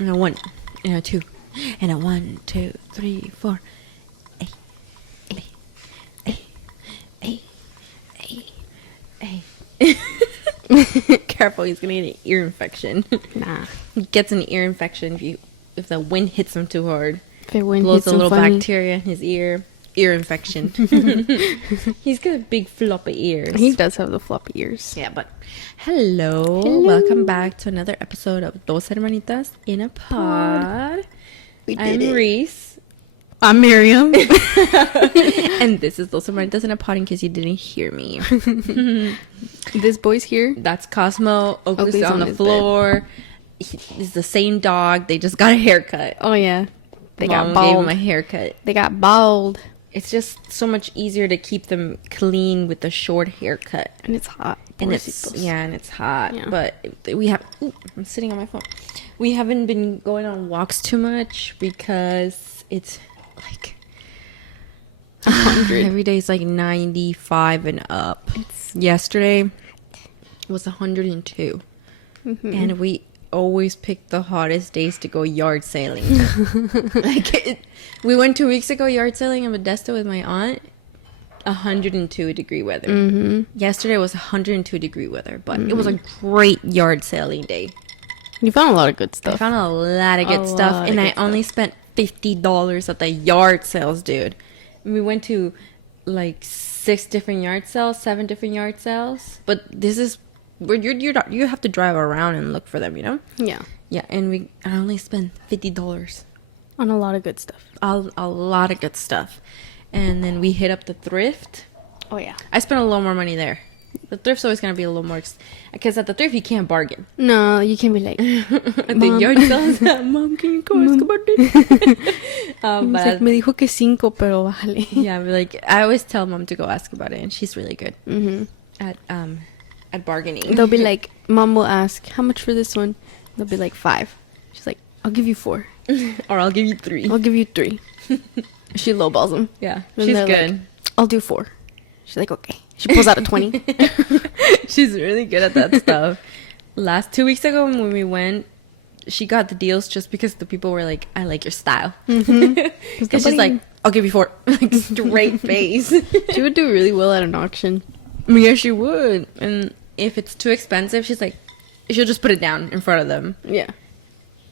And a 1, and a 2, and a 1, 2, 3, 4. Careful, he's gonna get an ear infection. Nah. He gets an ear infection if the wind hits him too hard. If the wind blows hits a little funny. bacteria in his ear infection. He's got a big floppy ears. He does have the floppy ears. Yeah, but hello. Welcome back to another episode of Dos Hermanitas in a Pod. I'm Reese. I'm Miriam. And this is Dos Hermanitas in a Pod in case you didn't hear me. This boy's here. That's Cosmo. Oakley's on the his floor. It's the same dog. They just got a haircut. Oh yeah, they Mom got bald. gave him a haircut. They got bald, It's just so much easier to keep them clean with a short haircut. and it's hot. And Pobrecitos. and it's hot. Yeah. But we have. Ooh, I'm sitting on my phone. We haven't been going on walks too much because it's like 100. every day is like 95 and up. Yesterday was 102, and we always pick the hottest days to go yard sailing. We went 2 weeks ago yard sailing in Modesto with my aunt. 102 degree weather. Yesterday was 102 degree weather, but it was a great yard sailing day. You found a lot of good I stuff. found a lot of good stuff, and I only spent $50 at the yard sales, dude. And we went to like 6 different yard sales, 7 different yard sales, but this is where you have to drive around and look for them, you know? Yeah, Yeah, and I only spent $50 on a lot of good stuff. a lot of good stuff. And then we hit up the thrift. Oh yeah. I spent a little more money there. The thrift's always gonna be a little more, because at the thrift you can't bargain. No, you can be like, At the yard sales, Mom, can you go ask about this? it's like, me dijo que 5, pero bájale. Yeah, like I always tell Mom to go ask about it, and she's really good at bargaining. They'll be like, Mom will ask, how much for this one? They'll be like 5. She's like, I'll give you 4. Or I'll give you 3. I'll give you 3. She lowballs them. Yeah, And she's they're good. like, I'll do 4. She's like, okay. She pulls out a 20. She's really good at that stuff. Last 2 weeks ago when we went, she got the deals just because the people were like, I like your style. And she's like, I'll give you 4. Like, straight face. She would do really well at an auction. Yeah, she would. And if it's too expensive, she's like, she'll just put it down in front of them. Yeah.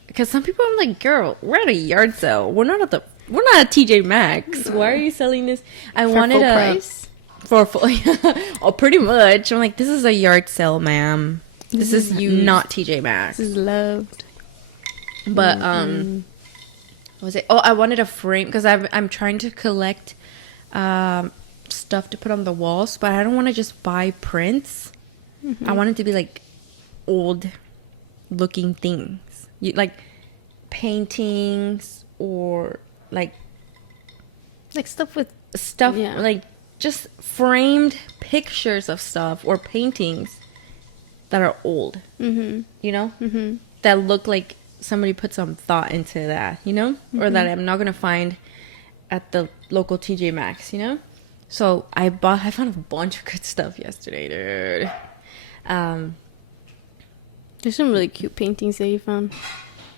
Because some people, I'm like, girl, we're at a yard sale. We're not at TJ Maxx. No. Why are you selling this? I For wanted full a price? for full. Oh, pretty much. I'm like, this is a yard sale, ma'am. This is not TJ Maxx. This is loved. But what was it? Oh, I wanted a frame because I'm trying to collect stuff to put on the walls, but I don't want to just buy prints. I want it to be like old looking things, like paintings or like stuff with... stuff Yeah. like just framed pictures of stuff or paintings that are old. You know, that look like somebody put some thought into that, you know, or that I'm not gonna find at the local TJ Maxx, you know. So I found a bunch of good stuff yesterday, dude. There's some really cute paintings that you found.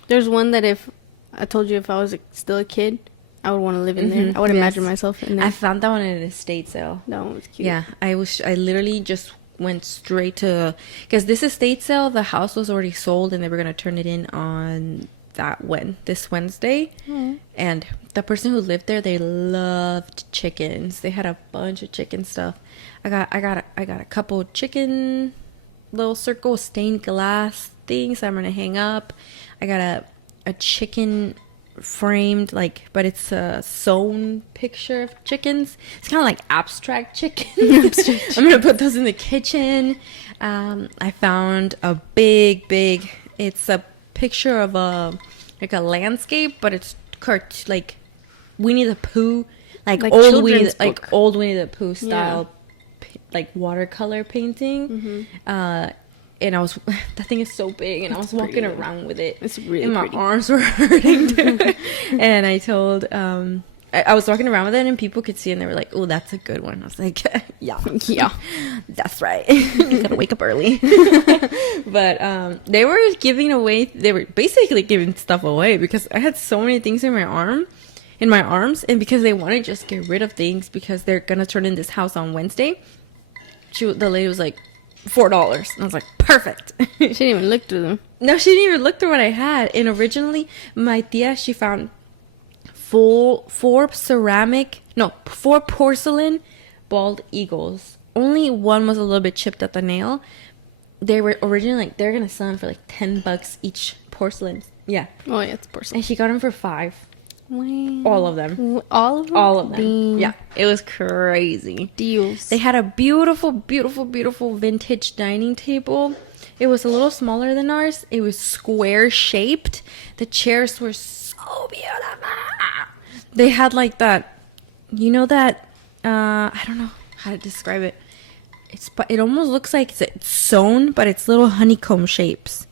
There's one that if I told you if I was still a kid, I would want to live in there. I would imagine myself in there. I found that one at an estate sale. That one was cute. Yeah, I literally just went straight to, because this estate sale, the house was already sold and they were gonna turn it in on this Wednesday. And the person who lived there, they loved chickens. They had a bunch of chicken stuff. I got a couple chicken little circle stained glass things I'm gonna hang up. I got a chicken framed, like, but it's a sewn picture of chickens. It's kind of like abstract chicken. I'm gonna put those in the kitchen. I found a big, it's a picture of a landscape, but it's like Winnie the Pooh, like old Winnie the Pooh style, like watercolor painting. And that thing is so big, and I was walking around with it. It's really and my pretty. arms were hurting, dude. And I told I was walking around with it and people could see it and they were like, oh, that's a good one. I was like, yeah, that's right. You gotta wake up early. But they were basically giving stuff away because I had so many things in my arms, and because they want to just get rid of things because they're gonna turn in this house on Wednesday. The lady was like, $4. And I was like, perfect. She didn't even look through them. No, she didn't even look through what I had. And originally, my tia, she found four porcelain bald eagles. Only one was a little bit chipped at the nail. They were originally like, they're gonna sell them for like $10 each porcelain. Yeah. Oh yeah, it's porcelain. And she got them for $5. Wow. All of them. All of them? All of them. Dang. Yeah. It was crazy. Deals. They had a beautiful, beautiful, beautiful vintage dining table. It was a little smaller than ours. It was square shaped. The chairs were so beautiful. They had like that, you know that, I don't know how to describe it. It almost looks like it's sewn, but it's little honeycomb shapes,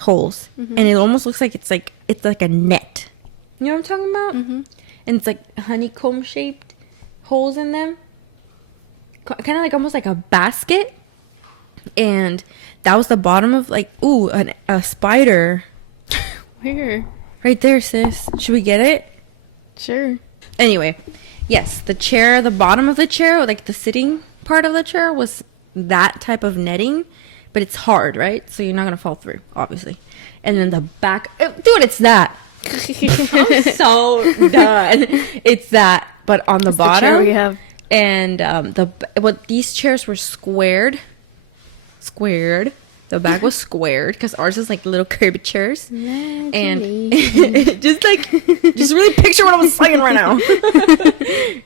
holes. And it almost looks like it's like a net. You know what I'm talking about? And it's like honeycomb shaped holes in them. Kind of like almost like a basket. And that was the bottom of like, a spider. Where? Right there, sis. Should we get it? Sure. Anyway, yes, the bottom of the chair, like the sitting part of the chair was that type of netting, but it's hard, right? So you're not going to fall through, obviously. And then the back, dude, it's that. I'm so done. It's that, but on the bottom. The chair we have. And these chairs were squared. The back was squared because ours is like little curvatures. And just really picture what I was saying right now.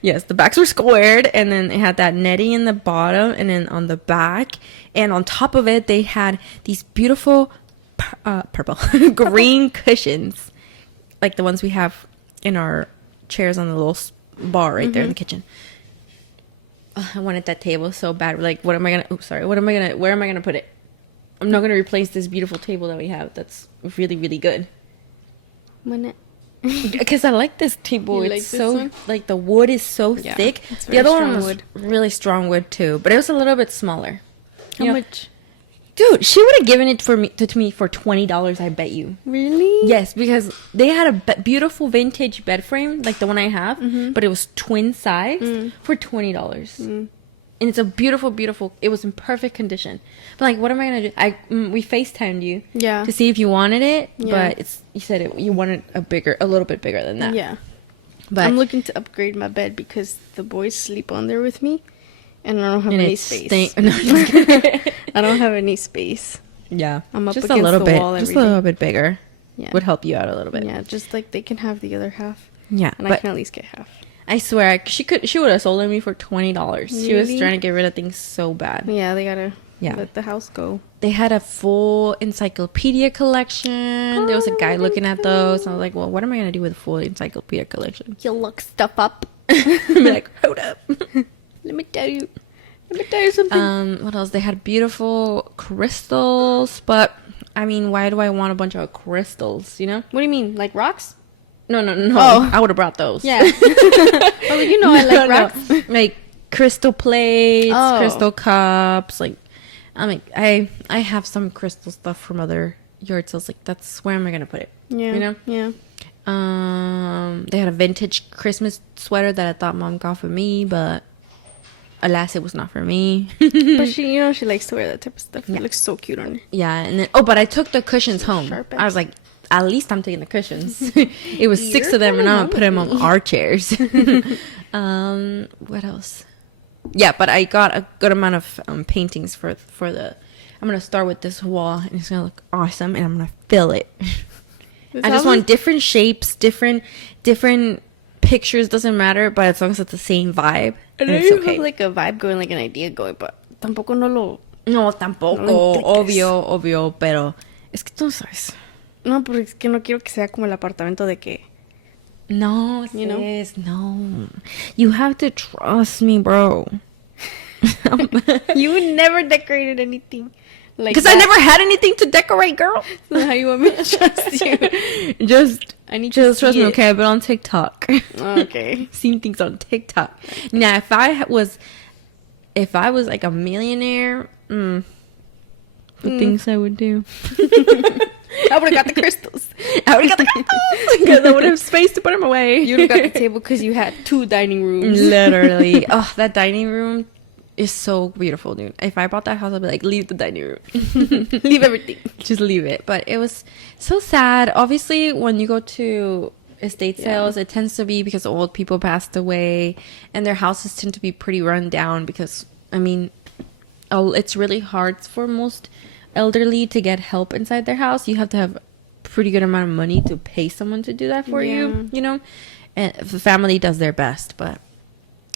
Yes, the backs were squared, and then it had that netting in the bottom, and then on the back, and on top of it, they had these beautiful purple green cushions, like the ones we have in our chairs on the little bar right there in the kitchen. I wanted that table so bad. Like, where am I gonna put it? I'm not gonna replace this beautiful table that we have. That's really, really good. Because I like this table. You it's like so one? like the wood is so thick. The other one was really strong wood too, but it was a little bit smaller. How much? Dude, she would have given it to me for $20. I bet you. Really? Yes, because they had a beautiful vintage bed frame like the one I have, but it was twin size for $20. And it's a beautiful, beautiful. It was in perfect condition. But like, what am I gonna do? We FaceTimed you, to see if you wanted it, but you said you wanted a little bit bigger than that. Yeah. But I'm looking to upgrade my bed because the boys sleep on there with me, and I don't have any space. I don't have any space. Yeah, I'm up just against the wall every just a day. little bit bigger. Yeah. Would help you out a little bit. Yeah, just like they can have the other half. Yeah, and I can at least get half. I swear, she would have sold it me for $20. Really? She was trying to get rid of things so bad. Yeah, they gotta let the house go. They had a full encyclopedia collection. There was a guy looking at those. And I was like, well, what am I going to do with a full encyclopedia collection? You'll look stuff up. I'm like, hold up. Let me tell you something. What else? They had beautiful crystals, but I mean, why do I want a bunch of crystals, you know? What do you mean? Like rocks? No. Oh. I would have brought those. Yeah. Well, you know I like rocks. No. Like crystal plates, crystal cups. Like, I mean, I have some crystal stuff from other yard sales. Like, that's where am I gonna put it? Yeah. You know? Yeah. They had a vintage Christmas sweater that I thought Mom got for me, but alas, it was not for me. But she likes to wear that type of stuff. It looks so cute on her. Yeah, and then but I took the cushions home. I was like, at least I'm taking the cushions. It was 6 of them, and I'm gonna put them on our chairs. What else? Yeah, but I got a good amount of paintings for the. I'm gonna start with this wall, and it's gonna look awesome, and I'm gonna fill it. I just want different shapes, different pictures. Doesn't matter, but as long as it's the same vibe, and it's okay. Have like a vibe going, like an idea going, but tampoco no, tampoco, obvio, pero es que tú sabes. No, porque es que no quiero que sea como el apartamento de que. No, sis, no. You have to trust me, bro. You would never decorated anything. Because I never had anything to decorate, girl. So how you want me to trust you? Just I need Just to trust see me, it. okay? I've been on TikTok. Okay. Seen things on TikTok. Now, if I was like a millionaire, the things I would do. I would have got the crystals. I would have got the crystals because I would have space to put them away. You would have got the table because you had 2 dining rooms. Literally. Oh, that dining room is so beautiful, dude. If I bought that house, I'd be like, leave the dining room. Leave everything. Just leave it. But it was so sad. Obviously, when you go to estate sales, it tends to be because old people passed away and their houses tend to be pretty run down because, I mean, it's really hard for most elderly to get help inside their house. You have to have a pretty good amount of money to pay someone to do that for you, you know? And the family does their best, but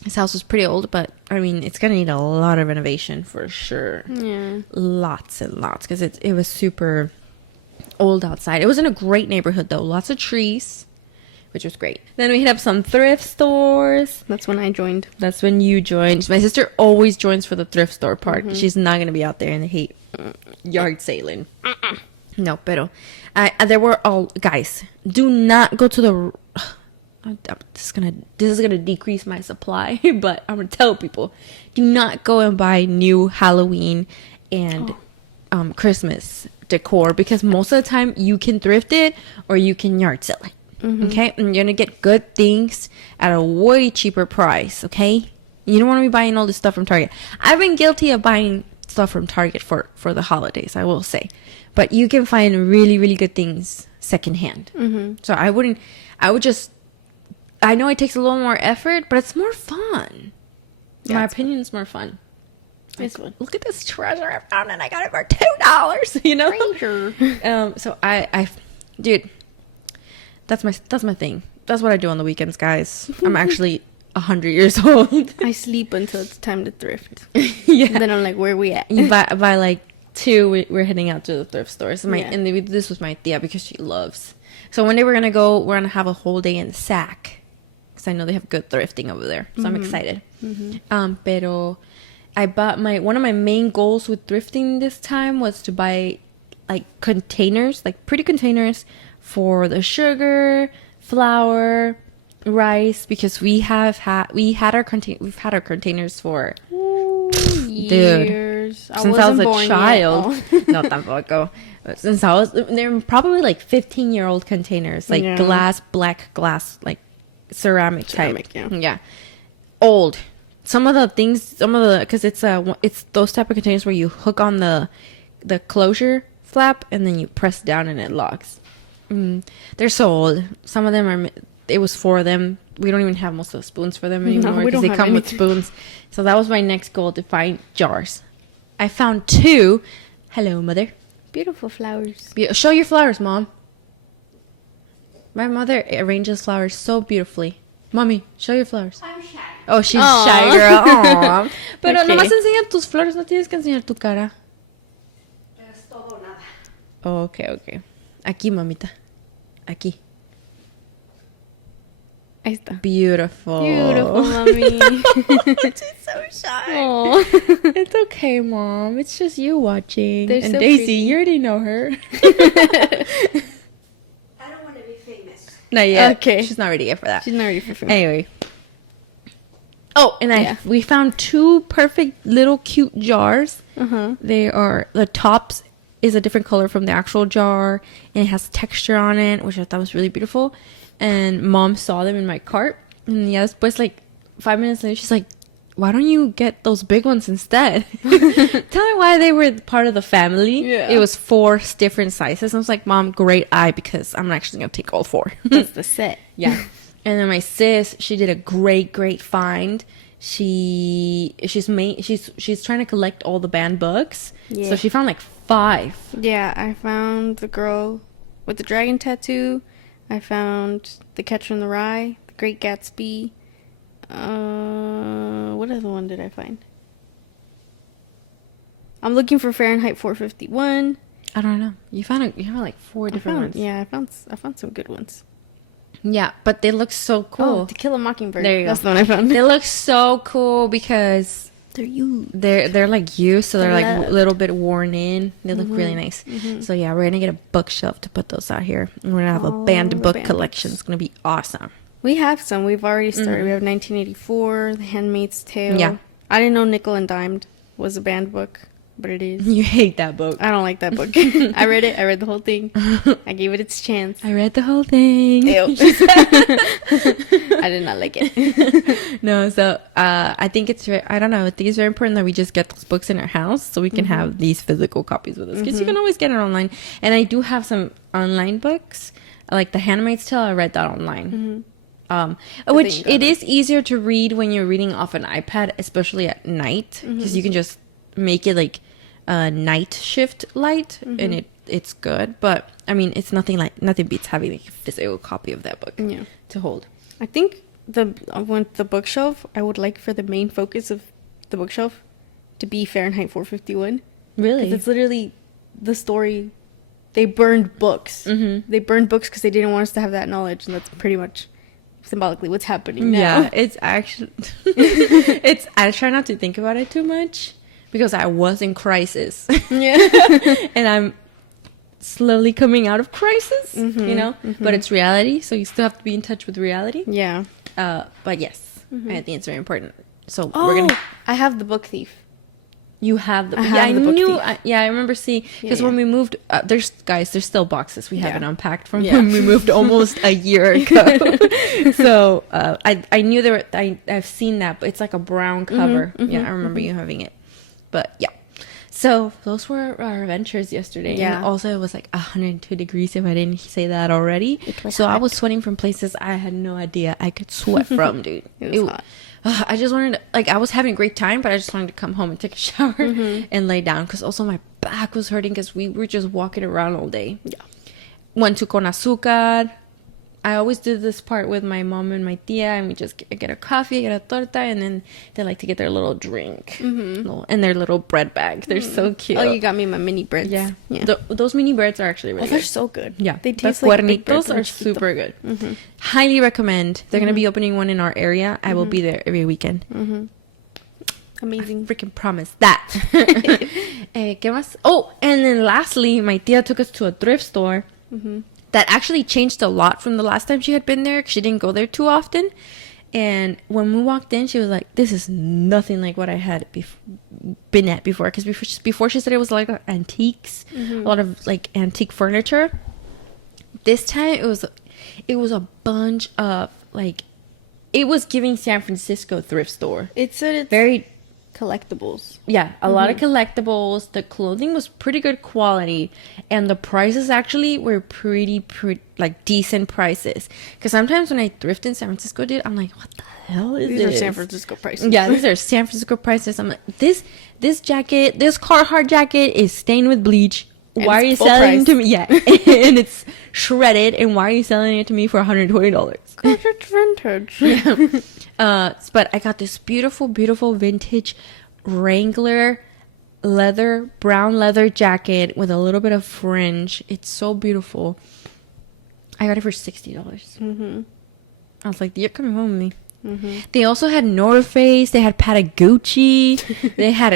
his house was pretty old, but I mean, it's gonna need a lot of renovation for sure. Yeah. Lots and lots, because it was super old outside. It was in a great neighborhood though, lots of trees, which was great. Then we hit up some thrift stores. That's when I joined. That's when you joined. My sister always joins for the thrift store part. She's not gonna be out there in the hate yard sailing. No, pero there were all guys. Do not go to the. This is gonna decrease my supply, but I'm gonna tell people, do not go and buy new Halloween and Christmas decor because most of the time you can thrift it or you can yard sell it. Okay, and you're gonna get good things at a way cheaper price. Okay, you don't want to be buying all this stuff from Target. I've been guilty of buying stuff from Target for the holidays, I will say, but you can find really, really good things secondhand. So I would just. I know it takes a little more effort, but it's more fun. Yeah, My opinion is more fun. It's fun. Look at this treasure I found and I got it for $2. You know. Treasure. So I, dude, that's my thing. That's what I do on the weekends, guys. I'm actually 100 years old. I sleep until it's time to thrift. Yeah. And then I'm like, where are we at? by like 2, we're heading out to the thrift stores. And this was my tia because she loves. So one day we're gonna have a whole day in Sac. I know they have good thrifting over there, so I'm excited. Pero I bought one of my main goals with thrifting this time was to buy like containers, like pretty containers for the sugar, flour, rice, because we've had our containers for years. Since I was a child. No, tampoco. Since they're probably like 15-year-old containers, like black glass, like ceramic type. Yeah. Old. Because it's those type of containers where you hook on the closure flap and then you press down and it locks. They're so old. Some of them it was 4 of them. We don't even have most of the spoons for them anymore because they come with spoons. So that was my next goal, to find jars. I found 2. Hello, mother. Beautiful flowers. Show your flowers, Mom. My mother arranges flowers so beautifully. Mommy, show your flowers. I'm shy. Oh, she's shy, girl. Aww. Pero Okay. nomás enseña tus flores, no tienes que enseñar tu cara. Es todo o nada. Oh, okay. Aquí, mamita. Aquí. Ahí está. Beautiful. Beautiful, mommy. She's so shy. Oh. It's okay, Mom. It's just you watching. They're and so Daisy, pretty. you already know her. I don't want to be famous. Not yet. Okay. She's not ready yet for that. She's not ready for food. Anyway. Oh, and we found 2 perfect little cute jars. They are, the tops is a different color from the actual jar, and it has texture on it, which I thought was really beautiful. And Mom saw them in my cart, and después, like 5 minutes later, she's like, why don't you get those big ones instead? Tell me why they were part of the family. Yeah. It was 4 different sizes. I was like, Mom, great eye, because I'm actually going to take all 4. That's the set. Yeah. And then my sis, she did a great find. She's trying to collect all the banned books. Yeah. So she found like 5. Yeah, I found the girl with the dragon tattoo. I found The Catcher in the Rye, The Great Gatsby. What other one did I find? I'm looking for Fahrenheit 451. I don't know. You found like 4 different ones. Yeah, I found some good ones. Yeah, but they look so cool. Oh, To Kill a Mockingbird. There you go. That's the one I found. They look so cool because They're used. They're like used, so they're like a Loved. little bit worn in. They look really nice. So yeah, we're gonna get a bookshelf to put those out here. And we're gonna have a banned the book banned collection. books. It's gonna be awesome. We have some. We've already started. We have 1984, The Handmaid's Tale. Yeah. I didn't know Nickel and Dimed was a banned book, but it is. You hate that book. I don't like that book. I read it. I read the whole thing. I gave it its chance. I read the whole thing. Ew. I did not like it. No, so I think it's I don't know. I think it's very important that we just get those books in our house so we can have these physical copies with us, because you can always get it online. And I do have some online books, like The Handmaid's Tale. I read that online. Which it is easier to read when you're reading off an iPad, especially at night, because you can just make it like a night shift light, and it's good. But I mean, it's nothing beats having like a physical copy of that book to hold. I think the bookshelf, I would like for the main focus of the bookshelf to be Fahrenheit 451. Really? 'Cause it's literally the story. They burned books. They burned books because they didn't want us to have that knowledge, and that's pretty much symbolically what's happening now. Yeah, it's actually I try not to think about it too much because I was in crisis. Yeah. And I'm slowly coming out of crisis, you know? But it's reality, so you still have to be in touch with reality. Yeah. But yes, I think it's very important. So Oh, we're gonna. I have the book thief. You have the. I have the book thief. I remember seeing because when we moved, there's still boxes we haven't unpacked from when we moved almost a year ago. So I knew there were. I've seen that, but it's like a brown cover. Yeah, I remember you having it. But yeah. So those were our adventures yesterday. Yeah. And also it was like 102 degrees, if I didn't say that already. It was so I hot. was sweating from places I had no idea I could sweat from, dude. It was hot. I just wanted to, like, I was having a great time, but I just wanted to come home and take a shower and lay down, because also my back was hurting because we were just walking around all day. Yeah. Went to Con Azúcar. I always did this part with my mom and my tia, and we just get a coffee, get a torta, and then they like to get their little drink and their little bread bag. They're so cute. Oh, you got me my mini breads. Yeah. Yeah. Those mini breads are actually really Oh, they're good. so good. Yeah, They the taste like big bread cuernitos from are Chiquito. super good. Highly recommend. They're gonna be opening one in our area. I will be there every weekend. Amazing. Freaking promise that. ¿Qué más? Oh, and then lastly, my tia took us to a thrift store that actually changed a lot from the last time she had been there, 'cause she didn't go there too often. And when we walked in, she was like, "This is nothing like what I had been at before." Because before she said it was like antiques, a lot of like antique furniture. This time it was a bunch of like, it was giving San Francisco thrift store. It's Very, collectibles. yeah, a lot of collectibles. The clothing was pretty good quality, and the prices actually were pretty like decent prices. Because sometimes when I thrift in San Francisco, dude, I'm like, what the hell is These this? are San Francisco prices. Yeah, these are San Francisco prices. I'm like, this jacket, this Carhartt jacket is stained with bleach. And Why are it's you full selling it price. to me? Yeah, and it's shredded. And why are you selling it to me for $120? Because it's vintage. But I got this beautiful vintage Wrangler brown leather jacket with a little bit of fringe. It's so beautiful. I got it for $60. I was like, you're coming home with me. They also had North Face. They had Patagucci. They had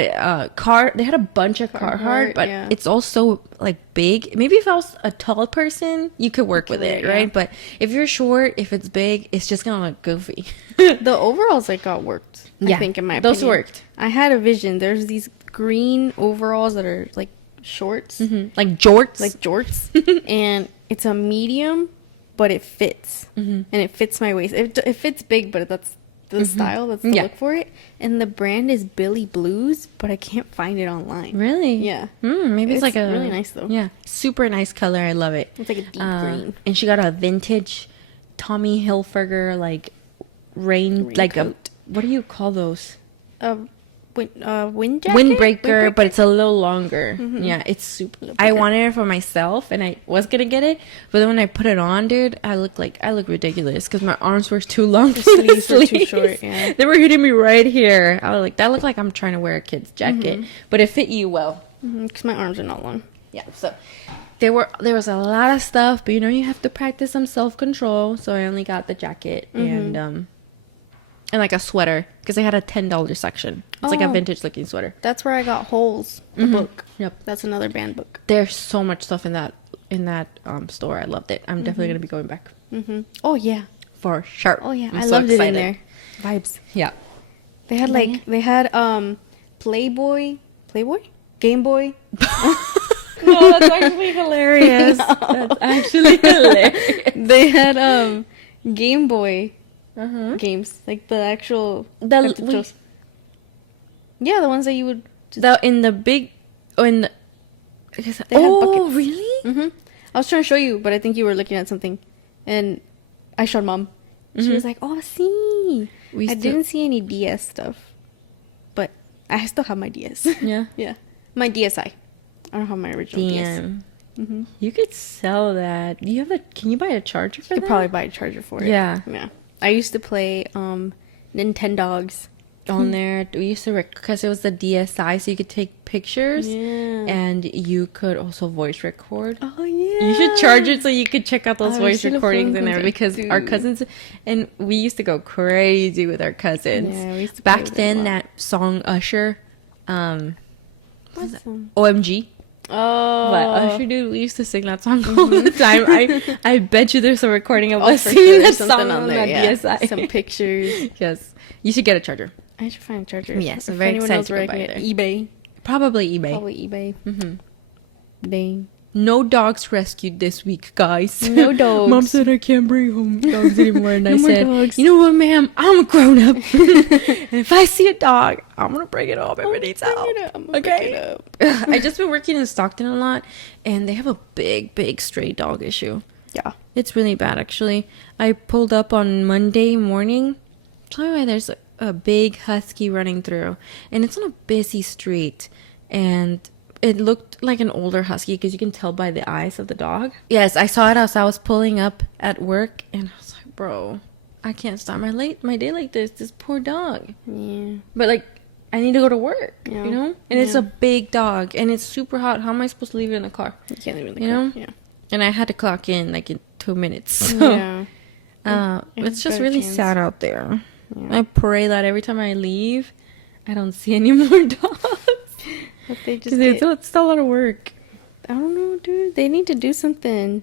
they had a bunch of Carhartt, but yeah. it's also like big. Maybe if I was a tall person, you could work with it, yeah. right? But if you're short, if it's big, it's just gonna look goofy. The overalls I got worked. Yeah, I think in my those opinion. worked. I had a vision. There's these green overalls that are like shorts, Like jorts. like jorts, and it's a medium, but it fits, and it fits my waist. It fits big, but that's the style. That's the Yeah. look for it. And the brand is Billy Blues, but I can't find it online. Really? Yeah. Maybe it's like a really nice though. Yeah, super nice color. I love it. It's like a deep green. And she got a vintage Tommy Hilfiger like Raincoat. what do you call those? Wind jacket? Windbreaker, but it's a little longer. Yeah, it's super. I wanted it for myself, and I was gonna get it, but then when I put it on, dude, I look ridiculous because my arms were too long. The sleeves were too short, yeah. They were hitting me right here. I was like, that looked like I'm trying to wear a kid's jacket, but it fit you well. Because my arms are not long. Yeah, so there was a lot of stuff, but you have to practice some self-control, so I only got the jacket and and like a sweater because they had a $10 section. It's like a Oh. vintage looking sweater. That's where I got Holes, the Mhm. book. Yep. That's another band book. There's so much stuff in that store. I loved it. I'm definitely gonna be going back Oh yeah. for sure. Oh yeah. I'm I so loved it in excited. there. Vibes. Yeah. They had Playboy, Game Boy. No, that's actually hilarious. That's actually hilarious. They had Game Boy Uh-huh. games, like the actual The cartuchos. Yeah, the ones that you would. in the big in the They had oh buckets. really? Mm-hmm. I was trying to show you, but I think you were looking at something, and I showed Mom. She was like, "Oh, see, We I still- didn't see any DS stuff, but I still have my DS. Yeah. yeah, my DSi. I don't have my original Damn. DS. Mm-hmm. You could sell that. Do you have a? Can you buy a charger for You could that? probably buy a charger for it. Yeah. yeah. I used to play Nintendogs. On there. We used to because it was the DSi, so you could take pictures, Yeah. and you could also voice record. Oh yeah. You should charge it so you could check out those I voice should've recordings phone in there contact because our too. cousins and we used to go crazy with our cousins. Yeah, we used to play Back with them a then, lot. that song Usher, What's them? OMG. Oh. But Usher, dude, we used to sing that song all the time. I bet you there's a recording of Oh, us for singing sure. that Something song on that yeah. DSi. Some pictures. Yes, you should get a charger. I should find a charger. Yes, I'm If very anyone excited knows to where go I buy can it get eBay. Probably eBay. Probably eBay. Mm-hmm. Dang. No dogs rescued this week, guys. No dogs. Mom said I can't bring home dogs anymore, and No I more said, dogs. "You know what, ma'am? I'm a grown up, and if I see a dog, I'm gonna bring it home if it needs help." Okay. I just been working in Stockton a lot, and they have a big stray dog issue. Yeah. It's really bad, actually. I pulled up on Monday morning. So there's a big husky running through, and it's on a busy street, and it looked like an older husky because you can tell by the eyes of the dog. Yes, I saw it as I was pulling up at work, and I was like, bro, I can't start my day like this poor dog. Yeah. But like, I need to go to work, Yeah. you know? And it's Yeah. a big dog, and it's super hot. How am I supposed to leave it in the car? You can't leave it in the You car. know? Yeah. And I had to clock in like in 2 minutes. So Yeah. it's just got a really chance. sad out there. Yeah. I pray that every time I leave, I don't see any more dogs. But they just Because it's still a lot of work. I don't know, dude. They need to do something.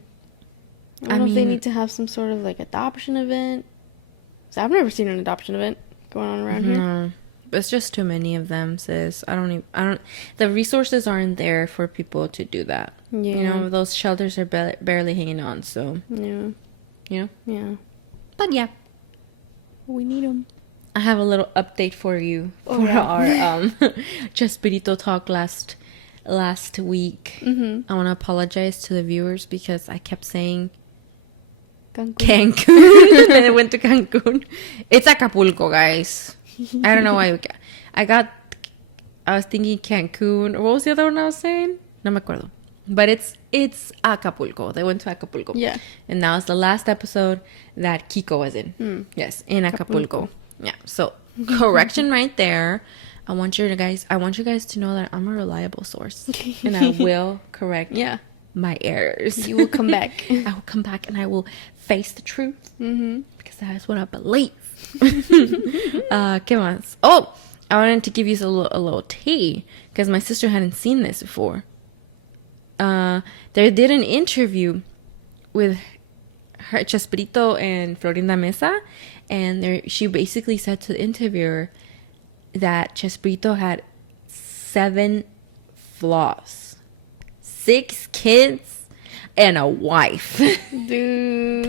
I don't know if they mean- need to have some sort of like adoption event. 'Cause I've never seen an adoption event going on around here. No, it's just too many of them, sis. I don't. The resources aren't there for people to do that. Yeah. You know, those shelters are barely hanging on. So Yeah. you know. Yeah. But yeah, We need them. I have a little update for you Oh, for yeah. our Chespirito talk last week. Mm-hmm. I want to apologize to the viewers because I kept saying Cancun. Cancun. And then I went to Cancun. It's Acapulco, guys. I don't know why. I was thinking Cancun. What was the other one I was saying? No me acuerdo. But it's Acapulco. They went to Acapulco. Yeah. And that was the last episode that Kiko was in. Yes, in Acapulco. Yeah. So correction right there. I want you guys to know that I'm a reliable source. And I will correct Yeah. my errors. You will come back. I will come back and I will face the truth. Mm-hmm. Because that is what I believe. ¿Qué más? Oh, I wanted to give you a little tea. Because my sister hadn't seen this before. They did an interview with her, Chespirito and Florinda Mesa. And she basically said to the interviewer that Chespirito had 7 flaws. 6 kids and a wife.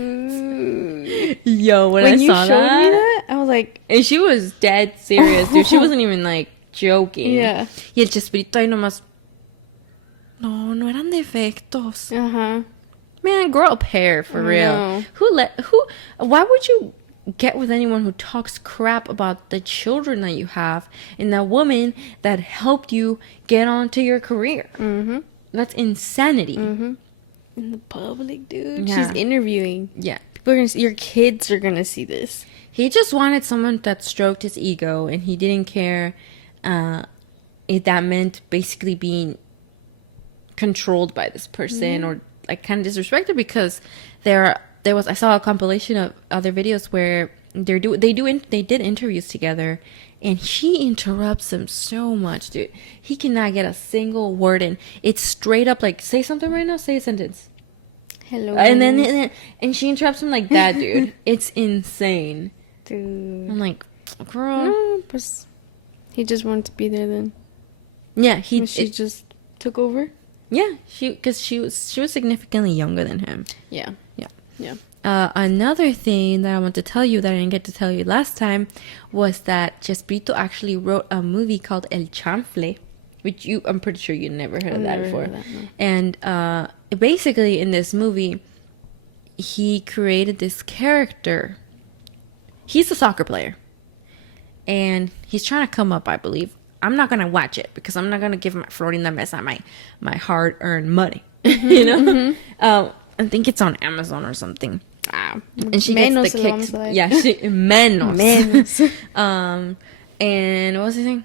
Dude. Yo, when I you saw showed that, me that, I was like, and she was dead serious, dude. She wasn't even like joking. Yeah. Y el Chespirito ahí nomás. No eran defectos. uh-huh. Man, grow up hair for I real. know. Why would you get with anyone who talks crap about the children that you have and that woman that helped you get onto your career? Mm-hmm. That's insanity. Mm-hmm. In the public, dude. Yeah. She's interviewing. Yeah. People are gonna see, your kids are gonna see this. He just wanted someone that stroked his ego, and he didn't care if that meant basically being controlled by this person or like kind of disrespected, because I saw a compilation of other videos where they did interviews together, and she interrupts him so much, dude. He cannot get a single word in. It's straight up like, say something right now, say a sentence. Hello. And she interrupts him like that, dude. It's insane. Dude. I'm like, girl. No, but he just wanted to be there then. Yeah, she just took over. Yeah, because she was significantly younger than him. Yeah. Another thing that I want to tell you that I didn't get to tell you last time was that Chespirito actually wrote a movie called El Chanfle, which I'm pretty sure you never heard of that before. No. And basically in this movie, he created this character. He's a soccer player, and he's trying to come up, I believe. I'm not gonna watch it because I'm not gonna give my Florinda Mesa my hard-earned money. You know, I think it's on Amazon or something. And she gets the kick. Yeah, menos. And what was the thing?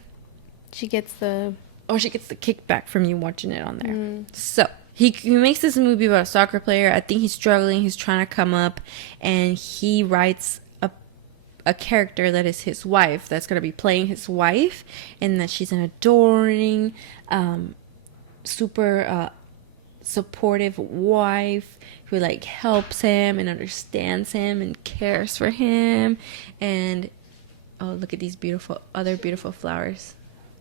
She gets the kickback from you watching it on there. So he makes this movie about a soccer player. I think he's struggling. He's trying to come up, and he writes a character that is his wife, that's going to be playing his wife, and that she's an adoring, super supportive wife who like helps him and understands him and cares for him. And oh, look at these other beautiful flowers.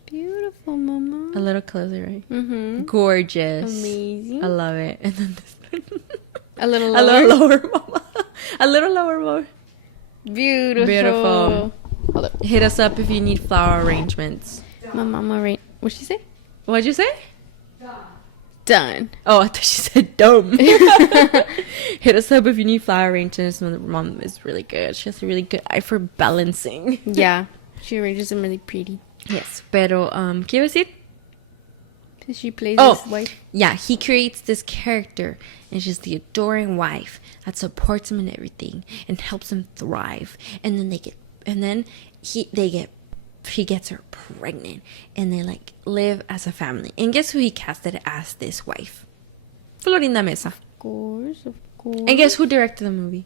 Beautiful, mama. A little closer, right? Mm-hmm. Gorgeous. Amazing. I love it. And then this a little lower, mama. A little lower, more. Beautiful. Hit us up if you need flower arrangements. My mama what'd she say? What'd you say? Done. Oh, I thought she said dumb. Hit us up if you need flower arrangements. My mom is really good. She has a really good eye for balancing. Yeah. She arranges them really pretty. Yes. Pero, ¿qué iba a decir? She plays his wife. Yeah, he creates this character, and she's the adoring wife that supports him in everything and helps him thrive. And then she gets her pregnant, and they like live as a family. And guess who he casted as this wife? Florinda Mesa. Of course. And guess who directed the movie?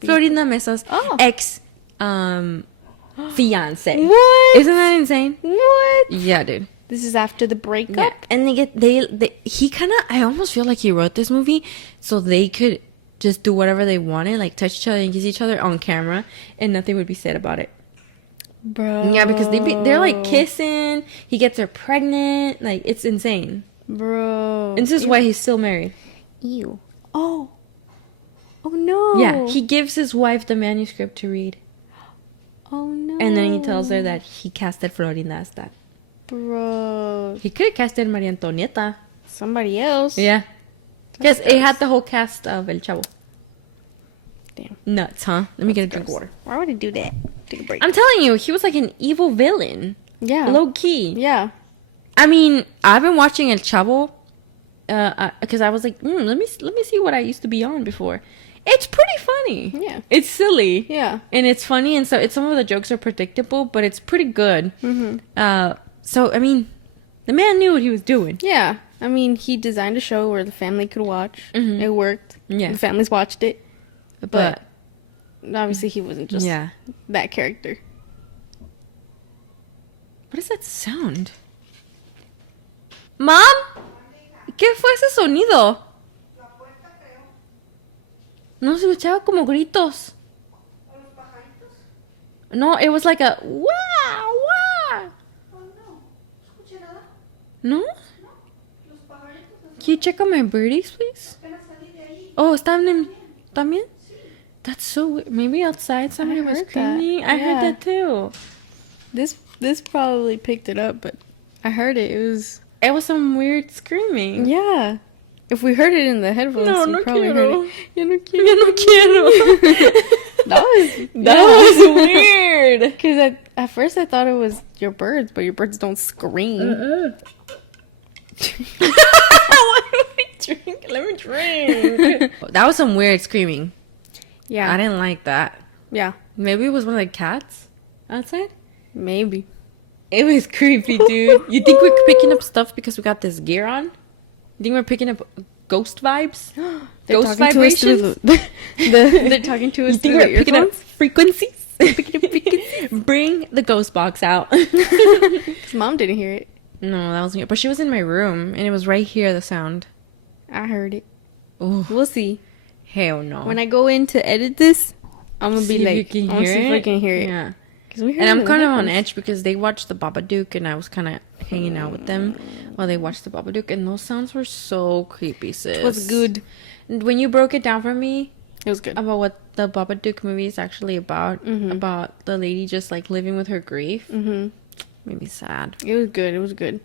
Florinda Mesa's ex fiance. What? Isn't that insane? What? Yeah, dude. This is after the breakup? Yeah. And he kind of, I almost feel like he wrote this movie so they could just do whatever they wanted, like touch each other and kiss each other on camera, and nothing would be said about it. Bro. Yeah, because they're like kissing, he gets her pregnant, like it's insane. Bro. And this is why he's still married. Ew. Oh no. Yeah, he gives his wife the manuscript to read. Oh no. And then he tells her that he casted Florinda as that. Bro. He could have casted Maria Antonieta. Somebody else. Yeah. Because it had the whole cast of El Chavo. Damn. Nuts, huh? Let me get a drink of water. Why would he do that? Take a break. I'm telling you, he was like an evil villain. Yeah. Low key. Yeah. I mean, I've been watching El Chavo because I was like, let me see what I used to be on before. It's pretty funny. Yeah. It's silly. Yeah. And it's funny, and so some of the jokes are predictable, but it's pretty good. Mm-hmm. So, I mean, the man knew what he was doing. Yeah. I mean, he designed a show where the family could watch. Mm-hmm. It worked. Yeah. The families watched it. But obviously he wasn't just that character. What is that sound? Mom? ¿Qué fue ese sonido? No, se escuchaba como gritos. No, it was like a wah, wah. No? Can you check on my birdies, please? Oh, ¿están también? That's so weird. Maybe outside somebody was screaming. I heard that too. This probably picked it up, but I heard it. It was some weird screaming. Yeah. If we heard it in the headphones, no probably quiero. Heard it. Yo no quiero. That was weird. Because at first I thought it was your birds, but your birds don't scream. Let me drink. That was some weird screaming. Yeah. I didn't like that. Yeah. Maybe it was one of the cats outside? Maybe. It was creepy, dude. You think we're picking up stuff because we got this gear on? You think we're picking up ghost vibes. They're Ghost talking to us through vibrations. they're talking to us You through think the we're picking up earphones? frequencies? Bring the ghost box out. 'Cause Mom didn't hear it. No, that wasn't. But she was in my room, and it was right here. The sound. I heard it. Oh, We'll see. hell no. When I go in to edit this, I'm gonna be See if you like, can I want to hear see if I it? can hear it. Yeah. 'Cause we heard And it I'm in the kind of on headphones. edge because they watched the Babadook, and I was kind of hanging out with them while they watched the Babadook, and those sounds were so creepy, sis. It was good. And when you broke it down for me It was good. about what the Babadook movie is actually about, Mhm. about the lady just like living with her grief, Mm-hmm. made me sad. It was good. It was good.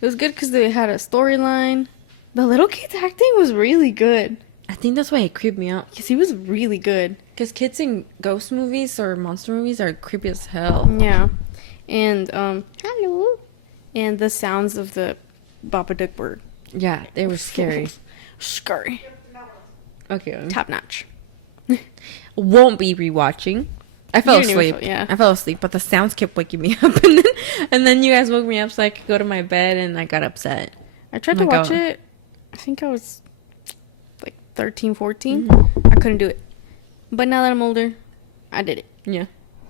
It was good because they had a storyline. The little kid's acting was really good. I think that's why it creeped me out. Because he was really good. Because kids in ghost movies or monster movies are creepy as hell. Yeah. And, hello. And the sounds of the Babadook were Yeah, they were scary. scary. Okay. Top notch. Won't be rewatching. I fell You didn't even asleep. yeah. I fell asleep, but the sounds kept waking me up, and then you guys woke me up so I could go to my bed, and I got upset. I tried Oh to my watch God. it. I think I was like 13, 14. Mm-hmm. I couldn't do it. But now that I'm older, I did it. Yeah,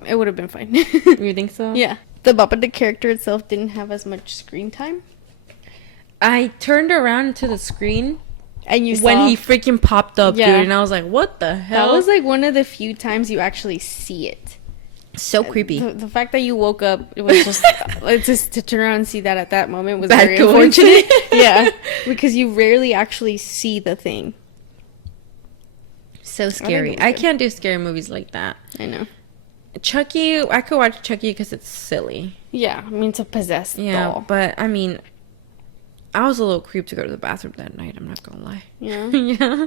It would have been fine. you think so? Yeah. The Babadook character itself didn't have as much screen time. I turned around to the screen And you when saw... he freaking popped up, Yeah. dude, and I was like, "What the hell?" That was like one of the few times you actually see it. so creepy. The fact that you woke up, it was just, it's just to turn around and see that at that moment was Bad very coincidence. unfortunate. Yeah. Because you rarely actually see the thing. So it scary. was I good. can't do scary movies like that. I know. Chucky, I could watch Chucky because it's silly. Yeah. I mean, it's a possessed Yeah, doll. but I mean, I was a little creeped to go to the bathroom that night. I'm not gonna lie. Yeah. Yeah,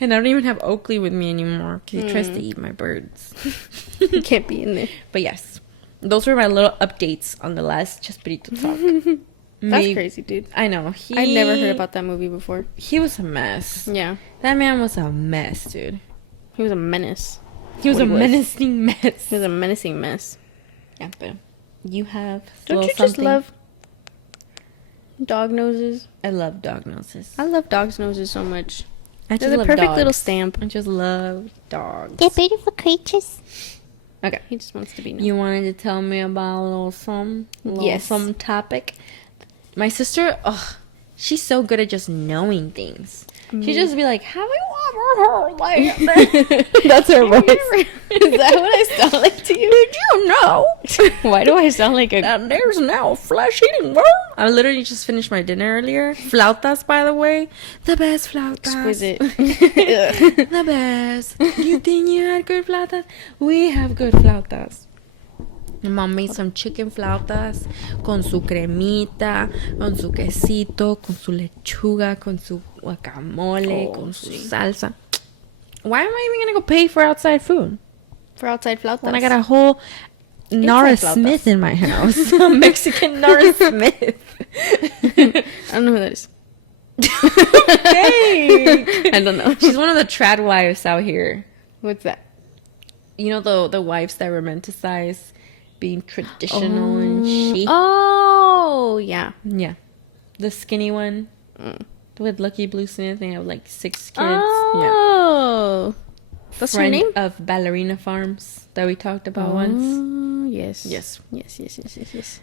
and I don't even have Oakley with me anymore because he tries to eat my birds. You can't be in there. But yes, those were my little updates on the last Chespirito talk. That's Maybe- crazy, dude. I know. I'd never heard about that movie before. He was a mess. Yeah. That man was a mess, dude. He was a menace. He was What a he was. menacing mess. He was a menacing mess. Yeah, but you have. Don't little you just something? love dog noses? I love dog noses. I love dog's noses so much. I They're just the love perfect dogs. little stamp. I just love dogs. They're beautiful creatures. Okay. He just wants to be known. You wanted to tell me about a little Yes. some topic. My sister, she's so good at just knowing things. She just be like, "Have you ever heard like that?" That's her voice. Is that what I sound like to you? Did you know Why do I sound like a... that there's now a flesh-eating worm? I literally just finished my dinner earlier. Flautas, by the way, the best flautas. Exquisite. The best. You think you had good flautas? We have good flautas. My mom made some chicken flautas con su cremita, con su quesito, con su lechuga, con su guacamole, con su salsa. Why am I even gonna go pay for outside food For outside flautas. when I got a whole Nara Inside flautas. Smith in my house? A Mexican Nara Smith. I don't know who that is. Hey. I don't know. She's one of the trad wives out here. What's that? You know the wives that romanticize being traditional and chic. Oh, yeah. Yeah, the skinny one with Lucky Blue Smith. They have like 6 kids. Yeah, Oh. That's her friend name? of Ballerina Farms that we talked about once. Oh, yes. Yes. Yes, yes, yes, yes, yes.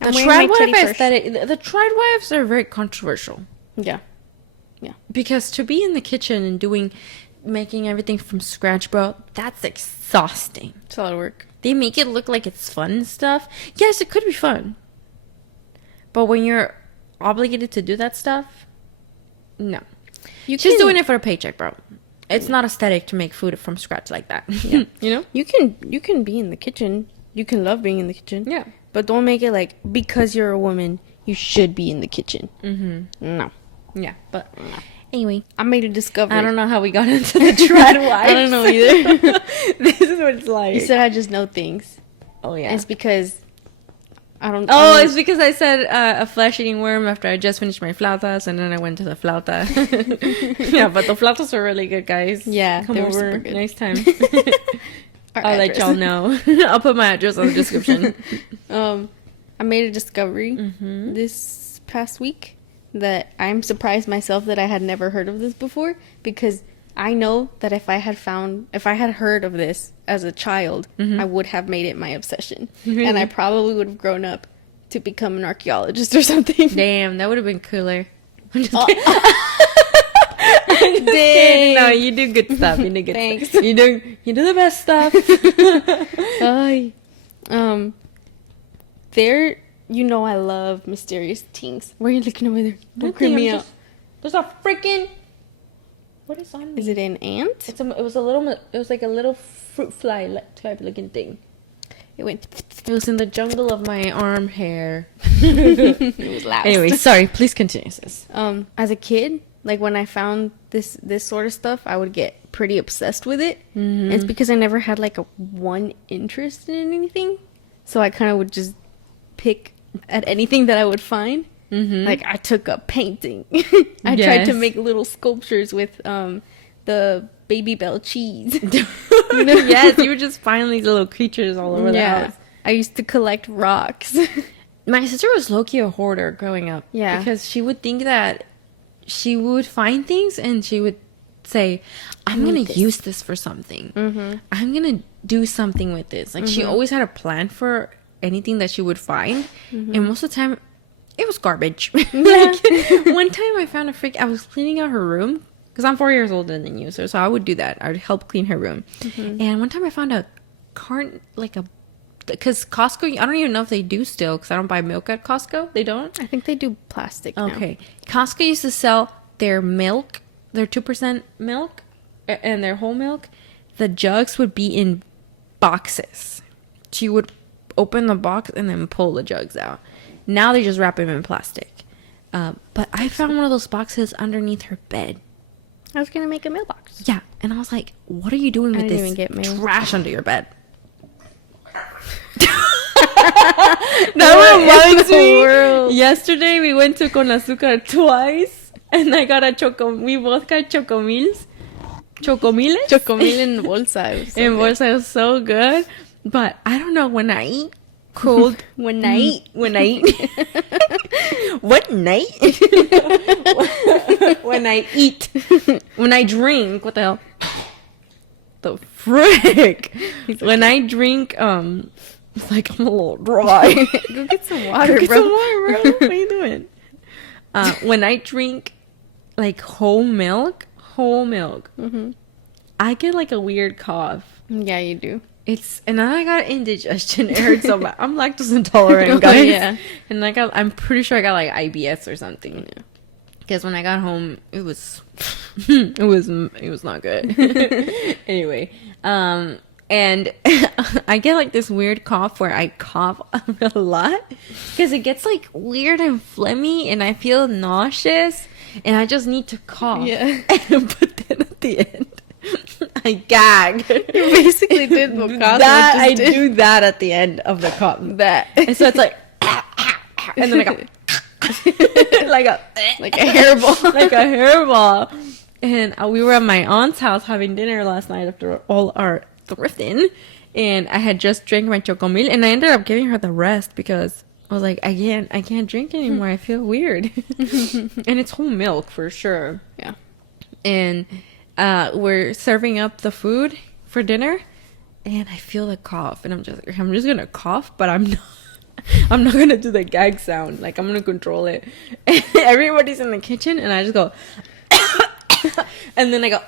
The I'm wearing my trad wife teddy purse. aesthetic. The trad wives are very controversial Yeah. because to be in the kitchen and making everything from scratch, bro, that's exhausting. It's a lot of work. They make it look like it's fun and stuff. Yes, it could be fun. But when you're obligated to do that stuff, no. She's doing it for a paycheck, bro. It's not aesthetic to make food from scratch like that. Yeah. You know? You can be in the kitchen. You can love being in the kitchen. Yeah. But don't make it like, because you're a woman, you should be in the kitchen. Mm-hmm. No. Yeah. But anyway, I made a discovery. I don't know how we got into the trad wives. I don't know either. This is what it's like. You said I just know things. Oh, yeah. It's because I don't. Oh, I don't- it's because I said a flesh-eating worm after I just finished my flautas, and then I went to the flauta. Yeah, but the flautas were really good, guys. Yeah, come they were over super good. next time. Our I'll let address. y'all know. I'll put my address on the description. I made a discovery Mm-hmm. this past week that I'm surprised myself that I had never heard of this before, because I know that if I had heard of this as a child, I would have made it my obsession. And I probably would have grown up to become an archaeologist or something. Damn, that would have been cooler. I'm just Oh. kidding. I'm just kidding. No, you do good stuff. You do good Thanks. stuff. You do the best stuff. Ay. There, you know I love mysterious things. Why are you looking over there? Don't creep me out. There's a freaking. What is on me? Is it an ant? It was like a little fruit fly type looking thing. It went. It was in the jungle of my arm hair. It was loud. Anyway, sorry. Please continue, sis. As a kid, like when I found this sort of stuff, I would get pretty obsessed with it. And it's because I never had like a one interest in anything, so I kind of would just pick at anything that I would find. Like I took up painting. I tried to make little sculptures with the Baby Bell cheese. Yes, you would just find these little creatures all over the house. I used to collect rocks. My sister was low-key a hoarder growing up. Yeah. Because she would think that she would find things and she would say, I'm going to use this for something. I'm going to do something with this. Like, she always had a plan for anything that she would find. And most of the time, it was garbage. Like, one time I found I was cleaning out her room. Because I'm 4 years older than you. So I would do that. I would help clean her room. And one time I found a carton, because Costco, I don't even know if they do still, because I don't buy milk at Costco. They don't? I think they do plastic now. Okay. Costco used to sell their milk, their 2% milk, and their whole milk. The jugs would be in boxes. She would open the box and then pull the jugs out. Now they just wrap them in plastic. But I found one of those boxes underneath her bed. I was going to make a mailbox. Yeah. And I was like, what are you doing with didn't this even get mail. trash under your bed? That reminds me. Yesterday we went to Con Azúcar twice, and I got we both got chocomiles. Chocomil in bolsa. It was so In good. bolsa, it was so good. But I don't know, when I eat cold, When I eat. what night? When I drink, what the hell? The frick? When I drink, it's like I'm a little dry. Go get some water, Get bro. some water, bro. What are you doing? When I drink like whole milk, I get like a weird cough. Yeah, you do. And then I got indigestion. It hurts so bad. I'm lactose intolerant, guys. Yeah. And I'm pretty sure I got like IBS or something. Because when I got home, it was it was not good. Anyway, and I get like this weird cough where I cough a lot because it gets like weird and phlegmy, and I feel nauseous, and I just need to cough. Yeah. But then at the end, I gag. You basically did what Cosmo That just I did. do that at the end of the cough. That. And so it's like, and then I go like a hairball. like a hairball. And we were at my aunt's house having dinner last night after all our thrifting, and I had just drank my chocomil, and I ended up giving her the rest because I was like, I can't drink anymore. I feel weird. And it's whole milk for sure. Yeah. And we're serving up the food for dinner, and I feel the cough, and I'm just gonna cough, but I'm not gonna do the gag sound. Like, I'm gonna control it. And everybody's in the kitchen, and I just go, and then I go,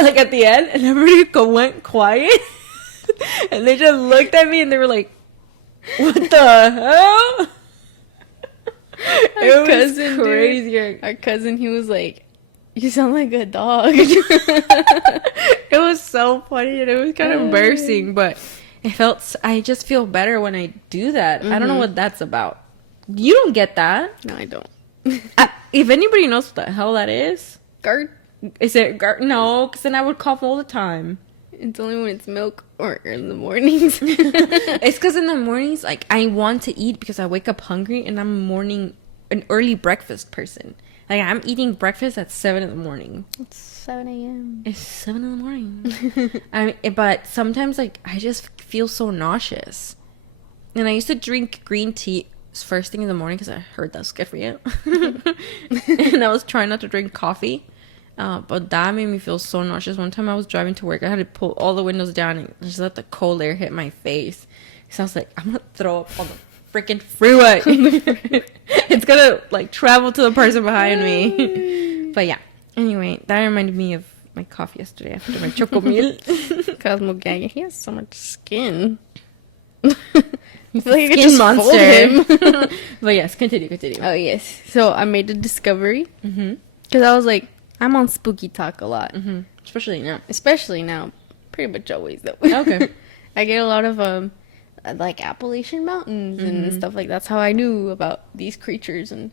like at the end, and everybody went quiet, and they just looked at me, and they were like, "What the hell?" It was crazy. Our cousin, he was like, "You sound like a dog." It was so funny, and it was kind of embarrassing, but I just feel better when I do that. I don't know what that's about. You don't get that. No, I don't. If anybody knows what the hell that is, GERD. is it no? Because then I would cough all the time. It's only when it's milk or in the mornings. It's because in the mornings, like, I want to eat because I wake up hungry, and I'm an early breakfast person. Like, I'm eating breakfast at 7 in the morning. It's 7 a.m. It's 7 in the morning. But sometimes, like, I just feel so nauseous. And I used to drink green tea It's first thing in the morning because I heard that's good for you. And I was trying not to drink coffee. But that made me feel so nauseous. One time I was driving to work. I had to pull all the windows down and just let the cold air hit my face. So I was like, I'm going to throw up on the freaking freeway. It's going to like travel to the person behind me. But yeah. Anyway, that reminded me of my coffee yesterday after my chocomil. Cosmo Gang, he has so much skin. I feel like I could Skin just fold monster. him. But yes, continue. Oh, yes. So I made a discovery. Mm-hmm. Because I was like, I'm on Spooky Talk a lot. Mm-hmm. Especially now. Especially now. Pretty much always, though. Okay. I get a lot of, like, Appalachian Mountains and stuff like that's how I knew about these creatures and